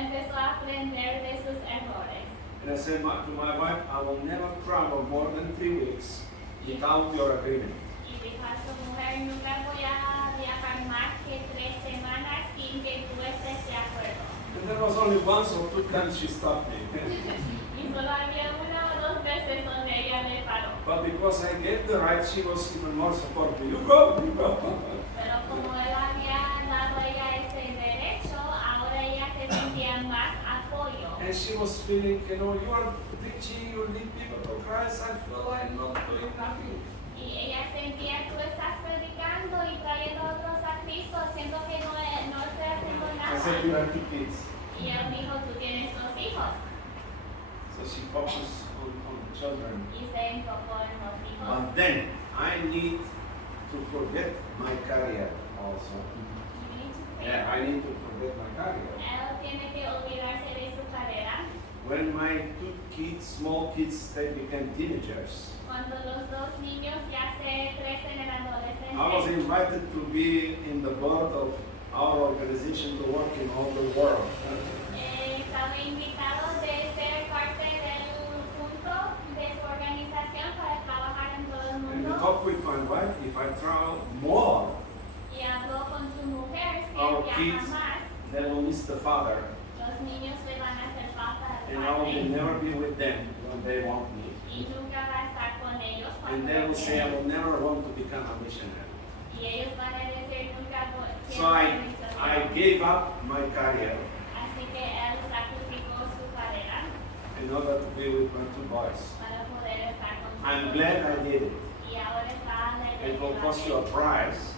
empezó a aprender de sus errores. And I said to my wife, I will never travel more than 3 weeks without your agreement. Y dijo a su mujer, nunca voy a viajar más que 3 semanas sin que tú estés de acuerdo. And there was only once or two times she stopped me. Y solo había una o dos veces donde ella me paró. But because I gave the right, she was even more supportive. You go, you go. Pero como él había dado a ella ese derecho, ahora ella se sentía más apoyo. And she was feeling, you are preaching, you lead people to Christ. I feel I'm not doing nothing. Y ella sentía, tú estás predicando y trayendo a otros a Cristo, siendo que no estoy haciendo I said, you nada. have 2 kids. Y él dijo, tú tienes 2 hijos. So she focused on the children. Y se enfocó en los hijos. But then I need to forget my career also. Yeah, I need to forget my career. Él tiene que olvidarse de su carrera. When my 2 kids, small kids, they became teenagers, Cuando los 2 niños ya se crecen en la I was adolescencia, invited to be in the board of our organization to work in all the world. estaba invitado de ser parte del punto de su organización para trabajar en todo el And we mundo. talked with my wife, if I travel more, Y habló con su mujer, si Our él viaja kids. más, they will miss the father, los niños le van a hacer falta al and I will padre. never be with them when they want me. Y nunca va a estar con ellos And cuando they lo will say, I quieran. will never want to become a missionary. Y ellos van a decir nunca So I gave up my career Así que él sacrificó su carrera in order to be with my 2 boys. para poder estar con sus I'm hijos. glad I did it. Y ahora está alegre It will que cost lo you a hace. price,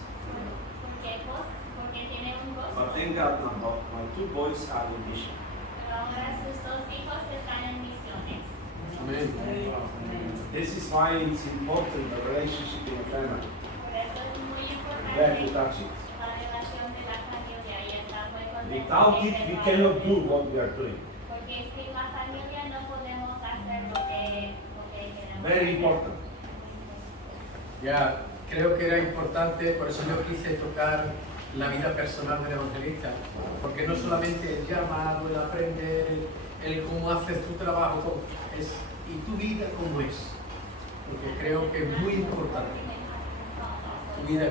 Porque tiene un but costo. thank God now, my 2 boys are in mission. Pero ahora sus 2 hijos están en misiones. This is why it's important, the relationship in the family. Por eso es muy I'm glad you importante touch it. la relación de la familia y está muy contento Without que it, se we lo cannot hace. do what we are doing. Porque sin la familia no podemos hacer lo que queremos. Very important. Ya, creo que era importante, por eso yo quise tocar la vida personal del evangelista, porque no solamente el llamado, el aprender, el cómo haces tu trabajo, es y tu vida cómo es, porque creo que es muy importante tu vida.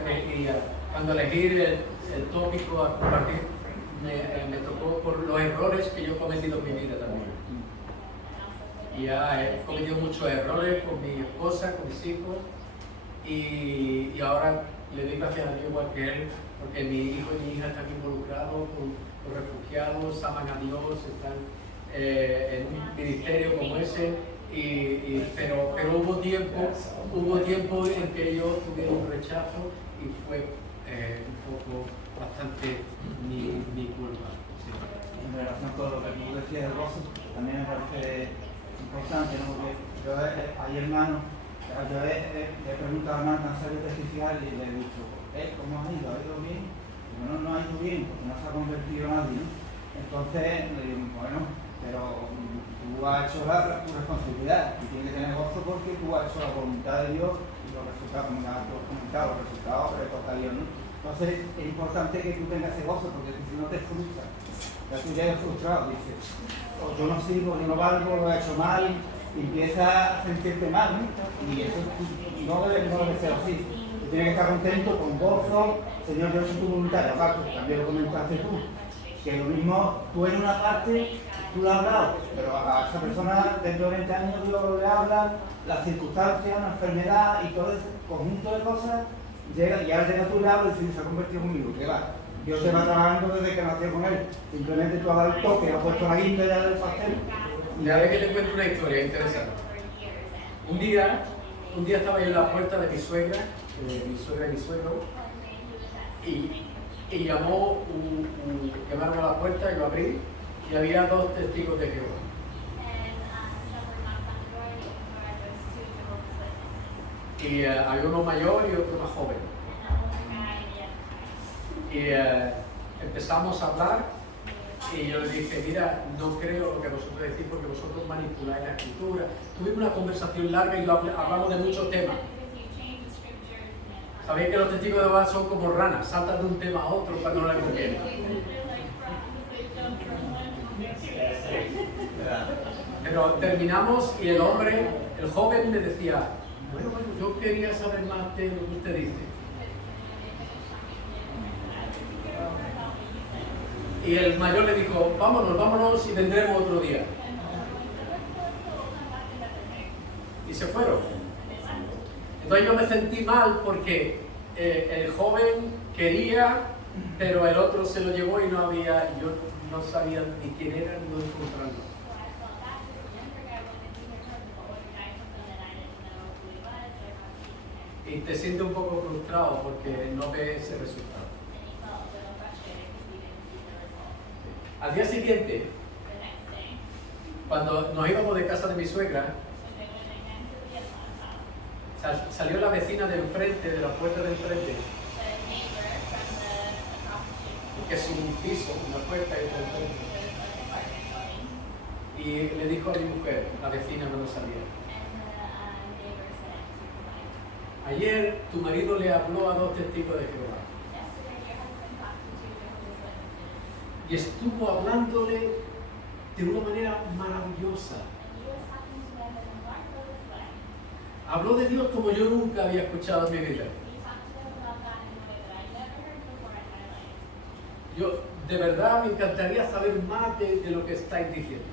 Cuando elegí el tópico a compartir, me tocó por los errores que yo he cometido en mi vida también. Y ya he cometido muchos errores con mi esposa, con mis hijos, y ahora le doy gracias a Dios igual que él, porque mi hijo y mi hija están involucrados con los refugiados, aman a Dios, están en un ministerio como ese, pero hubo tiempo en que ellos tuvieron un rechazo y fue un poco bastante mi culpa. Sí. En relación con lo que tú decías del gozo, también me parece importante, ¿no? Porque yo hay hermanos, yo he preguntado a hermanos que han salido testificar y le he dicho, ¿cómo has ido? ¿Ha ido bien? Y bueno, no ha ido bien, porque no se ha convertido nadie, ¿no? Entonces le digo, bueno, pero tú has hecho tu responsabilidad y tienes que tener gozo porque tú has hecho la voluntad de Dios y los resultados, como ya tú has comentado, los resultados le toca a Dios, ¿no? Entonces es importante que tú tengas ese gozo porque si no te frustras. Ya tú llegas frustrado, dices, yo no sirvo, yo no valgo, lo he hecho mal, y empiezas a sentirte mal, ¿no? Y eso no debe ser así. Tú tienes que estar contento, con gozo, Señor, yo soy tu voluntad, aparte, también lo comentaste tú, que lo mismo, tú en una parte, tú le has hablado, pero a esa persona dentro de 20 años Dios le habla, las circunstancias, una enfermedad y todo ese conjunto de cosas, llega, y ahora llega tú y le hablas y dices, se ha convertido conmigo, ¿qué va? Dios se va trabajando desde que nació con él. Simplemente tú has dado el toque, has puesto la guinda ya del pastel. Y ahora que te cuento una historia interesante. Un día estaba yo en la puerta de mi suegra y mi suegro, y llamaron a la puerta y lo abrí, y había 2 testigos de Jehová. Y había uno mayor y otro más joven. Y empezamos a hablar y yo le dije, mira, no creo lo que vosotros decís porque vosotros manipuláis la escritura. Tuvimos una conversación larga y hablamos de muchos temas. Sabéis que los testigos de Jehová son como ranas, saltan de un tema a otro cuando no les conviene. Pero terminamos y el joven me decía, bueno, yo quería saber más de lo que usted dice. Y el mayor le dijo, vámonos y vendremos otro día. Y se fueron. Entonces yo me sentí mal porque el joven quería, pero el otro se lo llevó y yo no sabía ni quién era ni dónde encontrarlo. Y te sientes un poco frustrado porque no ves ese resultado. Al día siguiente, cuando nos íbamos de casa de mi suegra, salió la vecina de enfrente, de la puerta de enfrente, que es un piso, una puerta de enfrente, y le dijo a mi mujer, la vecina cuando salía, ayer tu marido le habló a 2 testigos de Jehová. Y estuvo hablándole de una manera maravillosa. Habló de Dios como yo nunca había escuchado en mi vida. Yo, de verdad, me encantaría saber más de lo que estáis diciendo.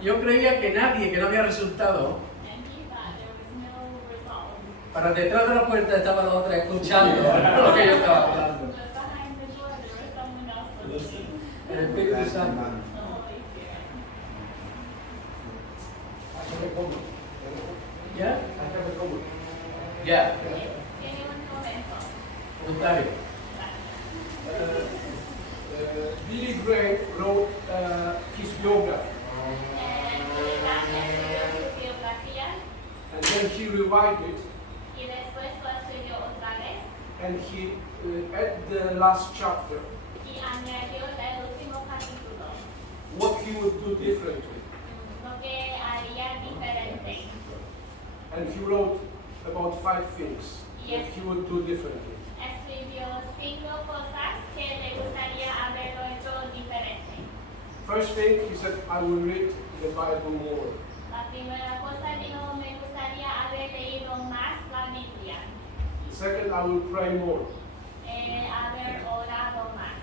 Yo creía que no había resultado. Para detrás de la puerta estaba la otra escuchando lo que yo estaba hablando. El Espíritu Santo. ¿Ya? Ya. Comentario. Billy Graham wrote his biography, and then he revised it, and he at the last chapter what he would do differently, and he wrote about 5 things that he would do differently. Escribió 5 cosas que le gustaría haberlo hecho diferente. First thing, he said, I will read the Bible more. La primera cosa dijo, me gustaría haber leído más la Biblia, Second, I will pray more. haber orado más,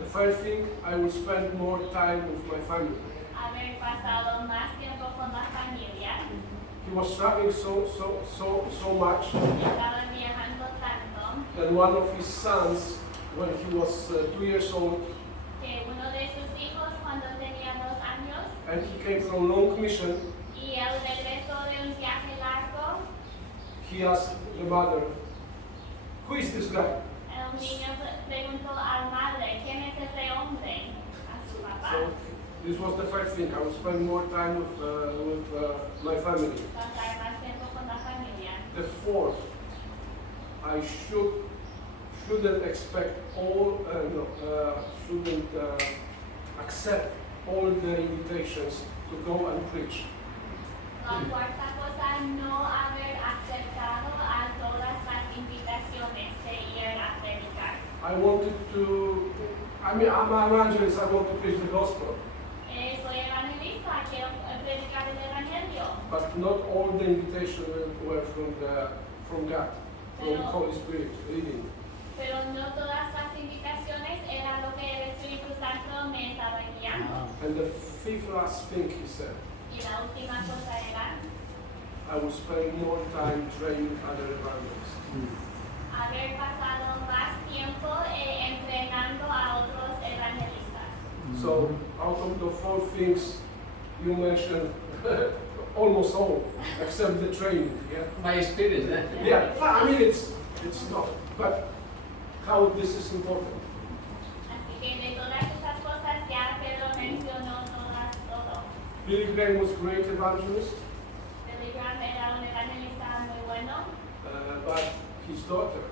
The third thing, I will spend more time with my family. haber pasado más tiempo con la familia. He he was traveling so much Estaba viajando tanto that one of his sons, when he was 2 years old, que uno de sus hijos cuando tenía 2 años and he came from long mission, y el regreso de un viaje largo, he asked the mother, "Who is this guy?" el niño preguntó a la madre, ¿quién es ese hombre? A su papá. So this was the first thing. I would spend more time with my family. Pasar más tiempo con la familia. The fourth, I shouldn't expect all, shouldn't accept all the invitations to go and preach. La cuarta cosa, no haber aceptado a todas las invitaciones de ir a predicar. I'm an evangelist, I want to preach the gospel, Soy evangelista, quiero predicar el evangelio, but not all the invitations were from God, from Holy Spirit leading. pero no todas las invitaciones eran lo que el Espíritu Santo me estaba guiando. And the fifth last thing he said, Y la última cosa era I will spend more time training other evangelists. haber pasado más tiempo entrenando a otros evangelistas. So out of the 4 things you mentioned, almost all, except the training. Yeah. My experience, eh? Yeah. I mean it's not, but how this is important. Así que de todas esas cosas ya Pedro mencionó todo. Billy Graham was a great evangelist, Billy Graham era un evangelista muy bueno, but his daughter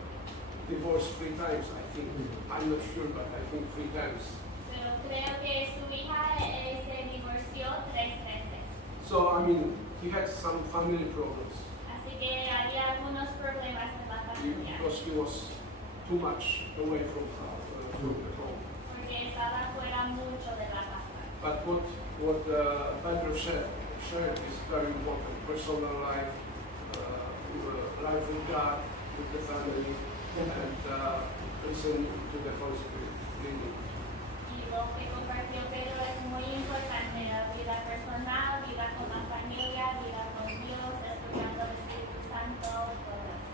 divorced 3 times, I think. I'm not sure, but I think 3 times. pero creo que su hija se divorció 3 veces. So I mean, he had some family problems Así que había algunos problemas en la familia, because he was too much away from the home. porque estaba fuera mucho de la casa. But what Pedro shared is very important. Personal life, life with God, with the family, and listen to the Holy Spirit leading. Y lo que compartió Pedro es muy importante, la vida personal, vida con la familia, vida con Dios, escuchando al Espíritu Santo, todo eso.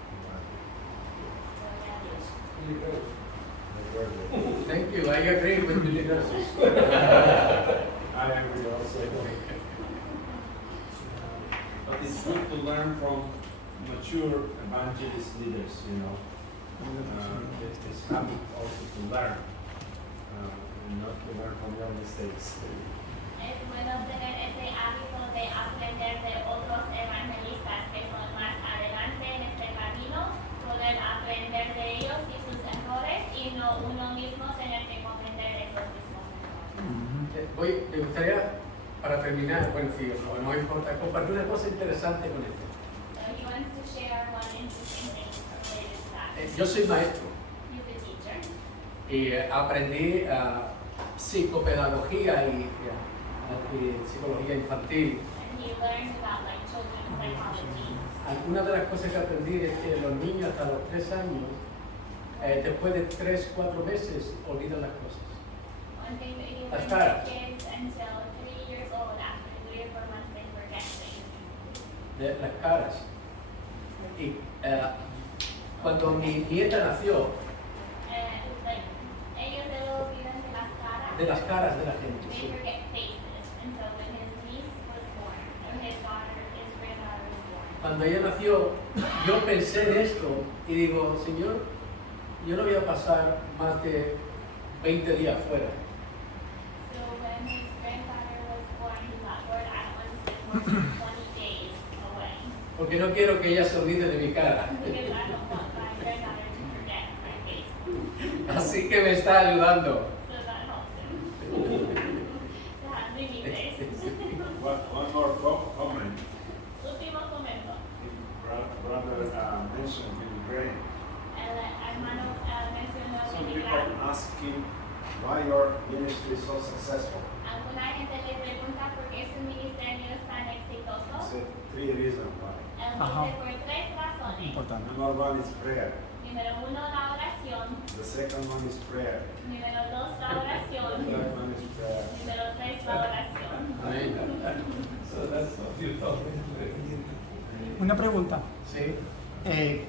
Gloria a Dios. Thank you. I agree with Billy Graham. I agree also. But it's good to learn from mature evangelist leaders, you know. It's happy also to learn, and not to learn from your mistakes. Es bueno tener ese hábito de aprender de otros evangelistas que son más adelante en este camino, poder aprender de ellos y sus errores y no uno mismo tener que cometer esos mismos errores. Me gustaría, para terminar, bueno, si no importa, compartir una cosa interesante con esto. So he wants to share one interesting thing related to that. Yo soy maestro He's a teacher. y aprendí psicopedagogía y psicología infantil. And he learned about like children's psychology. Una de las cosas que aprendí es que los niños hasta los 3 años, después de 3-4 meses, olvidan las cosas. One thing that he That's learned right. with kids until 3 years old, after 3 or 4 months they forget things. De las caras. Y cuando mi nieta nació, Like, ellos se olvidan de las caras de la gente. They Sí. forget faces. And so when his niece was born, or his granddaughter was born, Cuando ella nació, yo pensé en esto y digo, Señor, yo no voy a pasar más de 20 días fuera. so when his granddaughter was born, he thought, Lord, I don't want to spend more than 20 days away. Porque no quiero que ella se olvide de mi cara. Because I don't want my granddaughter to forget my face. Así que me está ayudando. So that helps him. To have mini face. One more comment. Último comento. Brother mentioned Billy Graham. El hermano mencionó a Some Billy people Graham. ask him why your ministry is so successful. Alguna gente le pregunta por qué su ministerio es tan He exitoso. said 3 reasons why. Él dice por 3 razones. Number 1 is prayer. Número 1, la oración. The second one is prayer. Número 2, la The oración. third one is prayer. Número 3, la oración. Amén. So that's what you told me. una pregunta. Sí.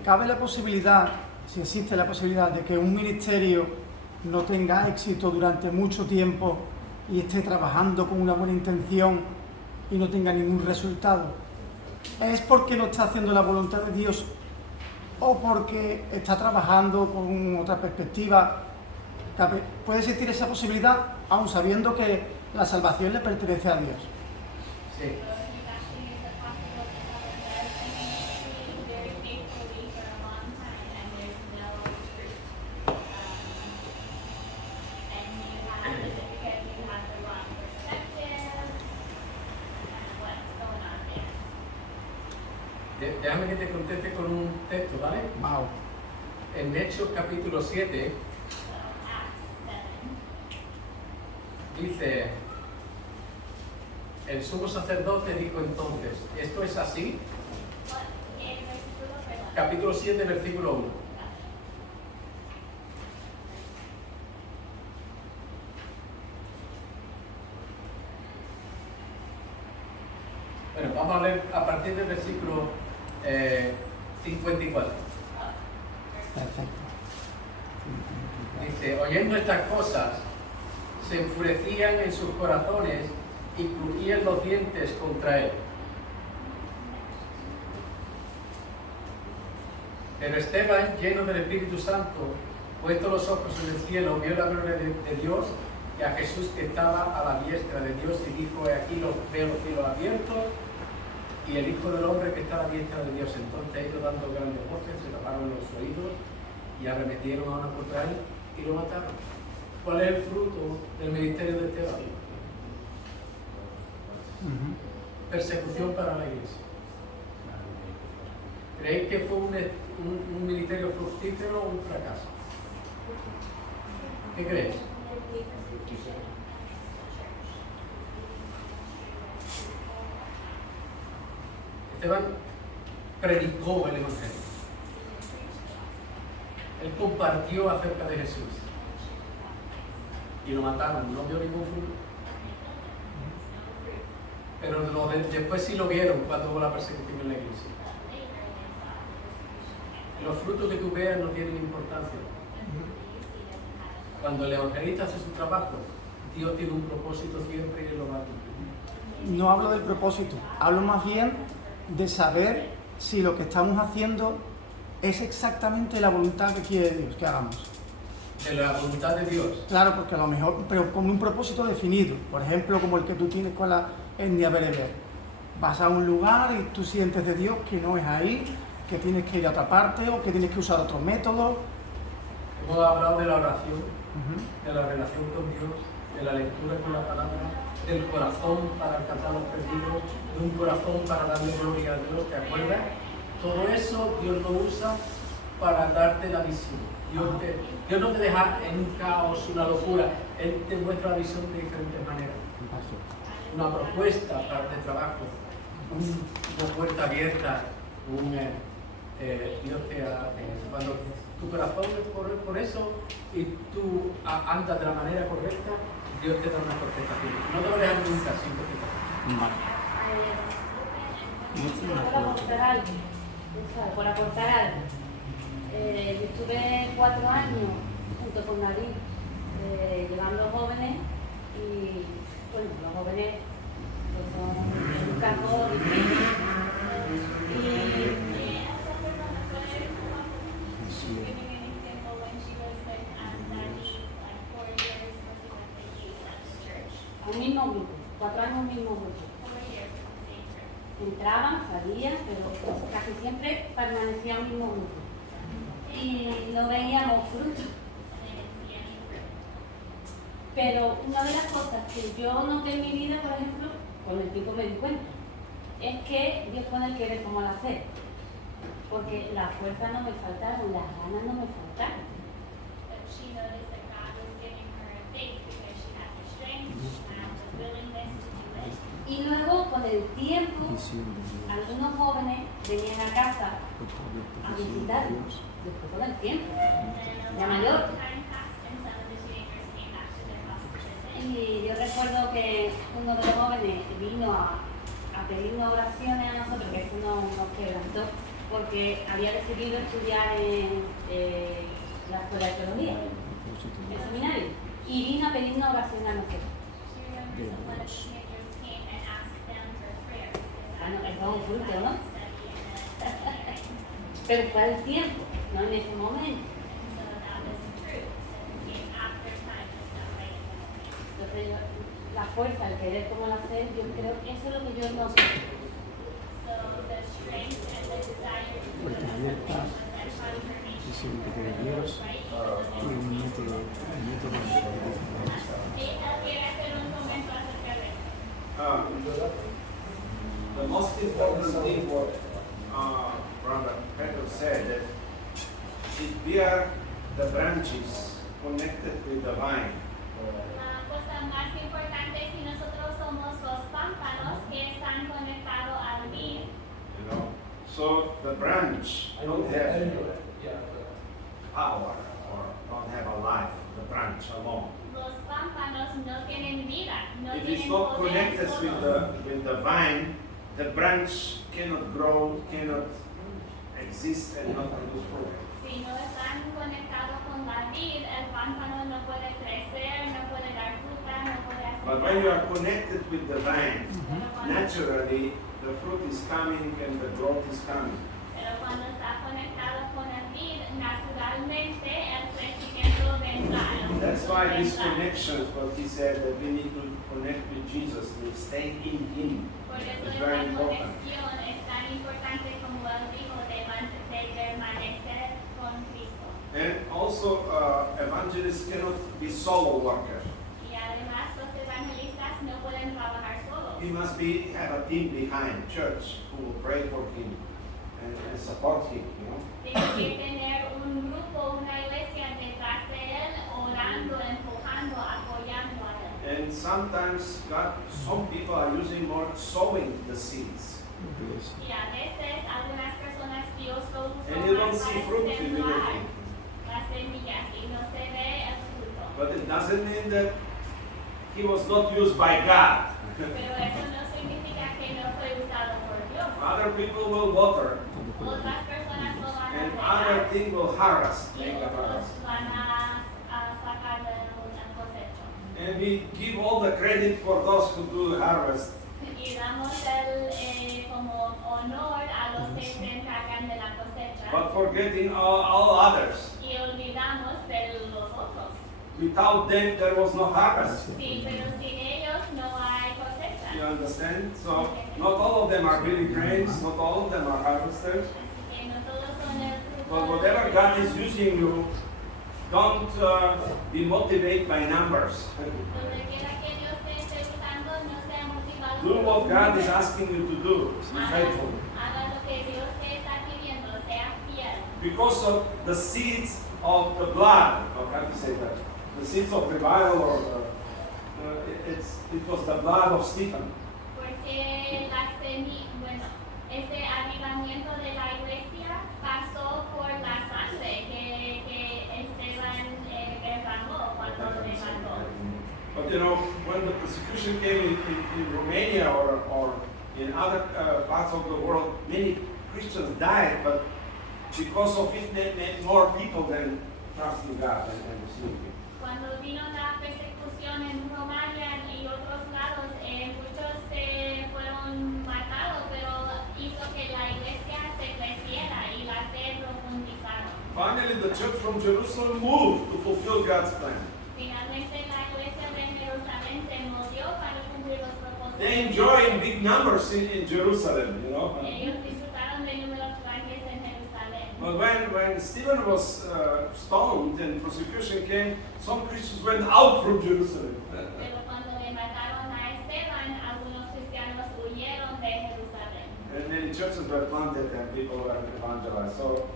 ¿Cabe la posibilidad, si existe la posibilidad, de que un ministerio no tenga éxito durante mucho tiempo y esté trabajando con una buena intención y no tenga ningún resultado? ¿Es porque no está haciendo la voluntad de Dios o porque está trabajando con otra perspectiva? ¿Puede existir esa posibilidad aun sabiendo que la salvación le pertenece a Dios? Sí. Déjame que te conteste con un texto, ¿vale? Wow. En Hechos capítulo 7 dice, el sumo sacerdote dijo entonces, ¿esto es así? Capítulo 7, versículo 1. Bueno, vamos a leer a partir del versículo 54. Perfecto. Dice, oyendo estas cosas, se enfurecían en sus corazones y crujían los dientes contra él. Pero Esteban, lleno del Espíritu Santo, puesto los ojos en el cielo, vio la gloria de Dios y a Jesús que estaba a la diestra de Dios y dijo, he aquí veo los cielos abiertos y el Hijo del Hombre que está a la diestra de Dios. Entonces ellos, dando grandes voces, se taparon los oídos y arremetieron a una contra él y lo mataron. ¿Cuál es el fruto del ministerio de Esteban? Persecución para la iglesia. ¿Creéis que fue un ministerio fructífero o un fracaso? ¿Qué crees? Esteban predicó el Evangelio. Él compartió acerca de Jesús. Y lo mataron, no vio ningún fruto. Pero después sí lo vieron cuando hubo la persecución en la iglesia. Los frutos que tú veas no tienen importancia. Cuando el evangelista hace su trabajo, Dios tiene un propósito siempre y él lo va a cumplir. No hablo del propósito, hablo más bien de saber si lo que estamos haciendo es exactamente la voluntad que quiere Dios que hagamos. De la voluntad de Dios. Claro, porque a lo mejor, pero con un propósito definido, por ejemplo, como el que tú tienes con la etnia bereber. Vas a un lugar y tú sientes de Dios que no es ahí, que tienes que ir a otra parte o que tienes que usar otro método. Hemos hablado de la oración, de la relación con Dios, de la lectura con la palabra, del corazón para alcanzar los perdidos, de un corazón para darle gloria a Dios, ¿te acuerdas? Todo eso Dios lo usa para darte la visión. Dios no te deja en un caos, una locura. Él te muestra la visión de diferentes maneras. Una propuesta para el trabajo, una puerta abierta, Dios te hace eso. Cuando tu corazón es por eso y tú andas de la manera correcta, Dios te da una contestación. No te va a dejar nunca sin contestación. Por aportar algo. Yo estuve 4 años junto con David llevando jóvenes y bueno, los jóvenes pues, son un campo difícil un mismo grupo, 4 años un mismo grupo. Entraban, salían, pero casi siempre permanecía un mismo grupo. Y no veíamos frutos. Pero una de las cosas que yo noté en mi vida, por ejemplo, con el tiempo me di cuenta, es que Dios pone el querer como el hacer. Porque las fuerzas no me faltaron, las ganas no me faltaron. Y luego, con el tiempo, algunos jóvenes venían a casa a visitarnos, después con el tiempo, ya mayor. Y yo recuerdo que uno de los jóvenes vino a a pedirnos oraciones a nosotros, que eso nos quebrantó, porque había decidido estudiar en la escuela de teología, en el seminario, y vino a pedirnos oración a nosotros. She remembers that one of the teenagers came and asked them for prayer. Bueno, eso es un fruto, ¿no? Study in a seminary. Pero fue al tiempo, no en ese momento. So that was true. It came after time, it's not right in the moment. Entonces, la fuerza, el querer como el hacer, yo creo que eso es lo que yo no sé. So the strength and the desire to do it as a business and confirmation was right in the moment. Quiere hacer un comentario acerca de eso. The most important thing what Brother Pedro said, that if we are the branches connected with the vine, La cosa más importante es si nosotros somos los pámpanos que están conectados al vid. you know, so the branch don't have power or don't have a life, the branch alone. Los pámpanos no tienen vida, no If tienen it's not poder connected solos. with the vine, the branch cannot grow, cannot exist and not produce fruit. Si no están conectados con la vid, el pámpano no puede crecer, no puede dar fruta, no puede hacer But when you nada. are connected with the vine, Pero cuando- naturally the fruit is coming and the growth is coming. Pero cuando está conectado con el vid, naturalmente el crecimiento vendrá. el That's fruto why this vendrá. connection, what he said, that we need to connect with Jesus, to stay in him. Por eso It's esta very important. conexión es tan importante como él dijo de permanecer con Cristo. And also, evangelists cannot be solo workers. Y además los evangelistas no pueden trabajar solos. He must have a team behind, church, who will pray for him and support him, you know. Tiene que tener un grupo, una iglesia detrás de él, orando, empujando, apoyando a él. And sometimes some people are using more sowing the seeds. Y a veces algunas personas Dios lo And usó you don't más see para fruit sembrar immediately. las semillas y no se ve el fruto. But it doesn't mean that he was not used by God. Pero eso no significa que no fue usado por Dios. Other people will water, Otras personas lo van a and regar other thing will harvest, y make a otros harvest. van a sacar el cosecho. And we give all the credit for those who do harvest. Y damos el como honor a los que se encargan de la cosecha But forgetting all others. y olvidamos de los otros. Without them, there was no harvest. Sí, pero sin ellos no hay You cosecha. understand? So, not all of them are Billy Graham's, not all of them are harvesters. Así que no todos son el fruto. But whatever God is using you, don't be motivated by numbers. Donde quiera que Dios te esté usando, no sea motivado. Do por what los God is números. asking you to do. Be faithful. Haga lo que Dios te está pidiendo, sea fiel. Because of the seeds of the blood, or how do you say that? The seeds of revival, or it was the blood of Stephen. Porque ese avivamiento de la iglesia pasó por la sangre que Esteban derramó cuando levantó. But you know, when the persecution came in Romania or in other parts of the world, many Christians died, but because of it, they made more people than trusting God and receiving Him. Cuando vino la persecución en Romania y otros lados, muchos se fueron matados, pero hizo que la iglesia se creciera y la fe profundizara. Finally, the church from Jerusalem moved to fulfill God's plan. Finalmente la iglesia de Jerusalén se movió para cumplir los propósitos. They enjoyed big numbers in Jerusalem, you know. Ellos disfrutaron de números grandes en Jerusalén. But when Stephen was stoned and persecution came, some Christians went out from Jerusalem. Pero cuando le mataron a Esteban, algunos cristianos huyeron de Jerusalén. And many churches were planted and people were evangelized. So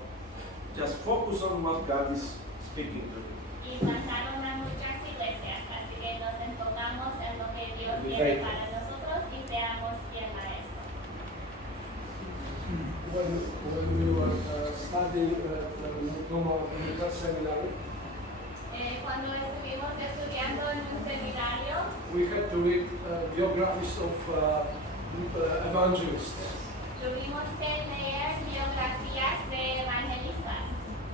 just focus on what God is speaking to you. Y plantaron a muchas iglesias, así que nos enfocamos en lo que Dios Be quiere faithful. para nosotros y seamos fieles a esto. When we were studying in the seminary, Cuando estuvimos estudiando en un seminario, we had to read biographies of evangelists. Tuvimos que leer biografías de evangelistas.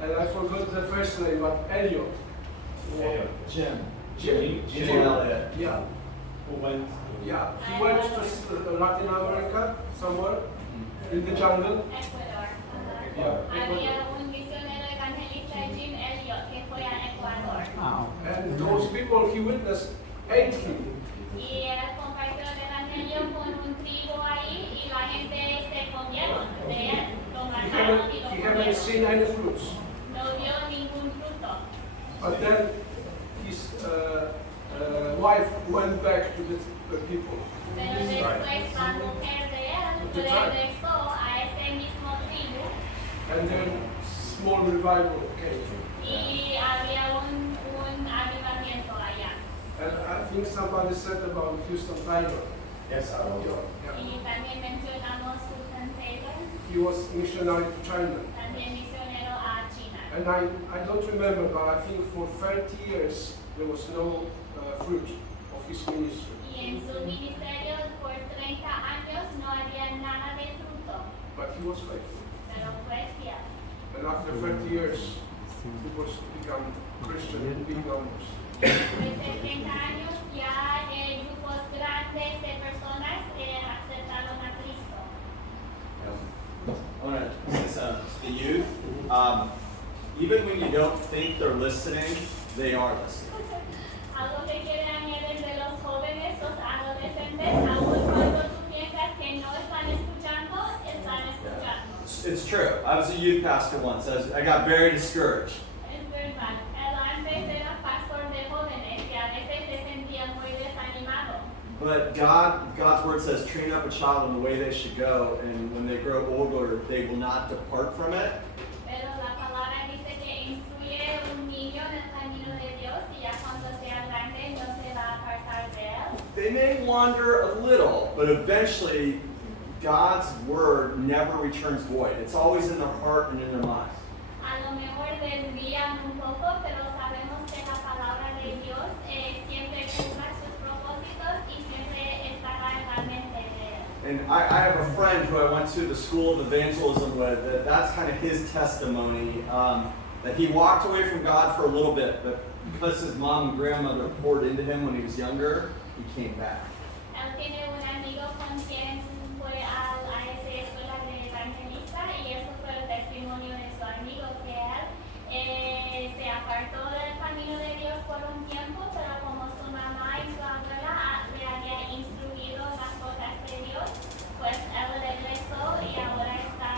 And I forgot the first name, but Elliot. Jim. Jim. Jim Elliot. Yeah. Who went? Yeah. He went to Latin America somewhere in the jungle. Ecuador. Yeah. Había un misionero evangelista, Jim Elliot, que fue a Ecuador. And those people he witnessed hate him. Y él compartió el evangelio con un tribu ahí y la gente se comieron de él. Lo mataron y lo He haven't comieron. seen any fruits. No dio ningún fruto. But then his wife went back to the people. Pero después la mujer de él regresó a ese mismo tribu And then small revival came. y había un avivamiento allá. And I think somebody said about Houston Taylor. Yes, I will. Yeah. Y también mencionamos Susan Taylor, He was missionary to China. también misionero a China. And I don't remember, but I think for 30 years there was no fruit of his ministry. Y en su ministerio por 30 años no había nada de fruto, But he was faithful. pero fue fiel. And after 30 years, people become Christian in big numbers. Después de 30 años ya grupos grandes de personas aceptaron a Cristo. I want to say something to the youth. Even when you don't think they're listening, they are listening. Algo que quiere añadir de los jóvenes, los adolescentes, aun cuando tú piensas que no están escuchando, están escuchando. It's true. I was a youth pastor once. I got very discouraged. Es verdad. Él antes era pastor de jóvenes y a veces se sentía muy desanimado. But God's word says, train up a child in the way they should go, and when they grow older, they will not depart from it. Pero la palabra dice que instruye un niño en el camino de Dios y ya cuando sea grande no se va a apartar de él. They may wander a little, but eventually God's word never returns void. It's always in their heart and in their mind. A lo mejor desvían un poco, pero sabemos que la palabra de Dios siempre cumple sus propósitos y siempre estará en la mente de él. And I have a friend who I went to the school of evangelism with, that's kind of his testimony, that he walked away from God for a little bit, but because his mom and grandmother poured into him when he was younger, he came back. Él tiene un amigo con quien fue a esa escuela de evangelista y eso fue el testimonio de su amigo que él se apartó del camino de Dios por un tiempo, pero como su mamá y su abuela le habían instruido las cosas de Dios, pues él regresó y ahora está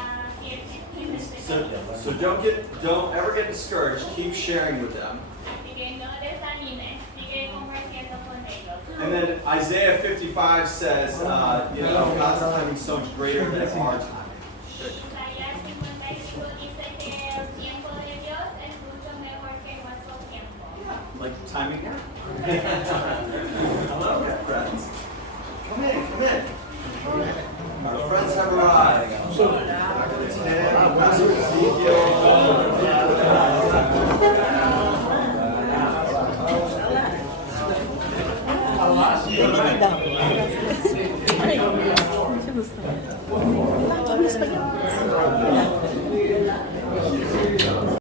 firme en este camino. So don't ever get discouraged. Keep sharing with them. Así que no desanimes, sigue compartiendo con ellos. And then Isaiah 55 says, God's timing is so much greater than our timing. Isaías 55 dice que el tiempo de Dios es mucho mejor que nuestro tiempo. Like timing now. Hello, friends. Come in. Our friends have arrived. Ted, Pastor Parla in spagnolo.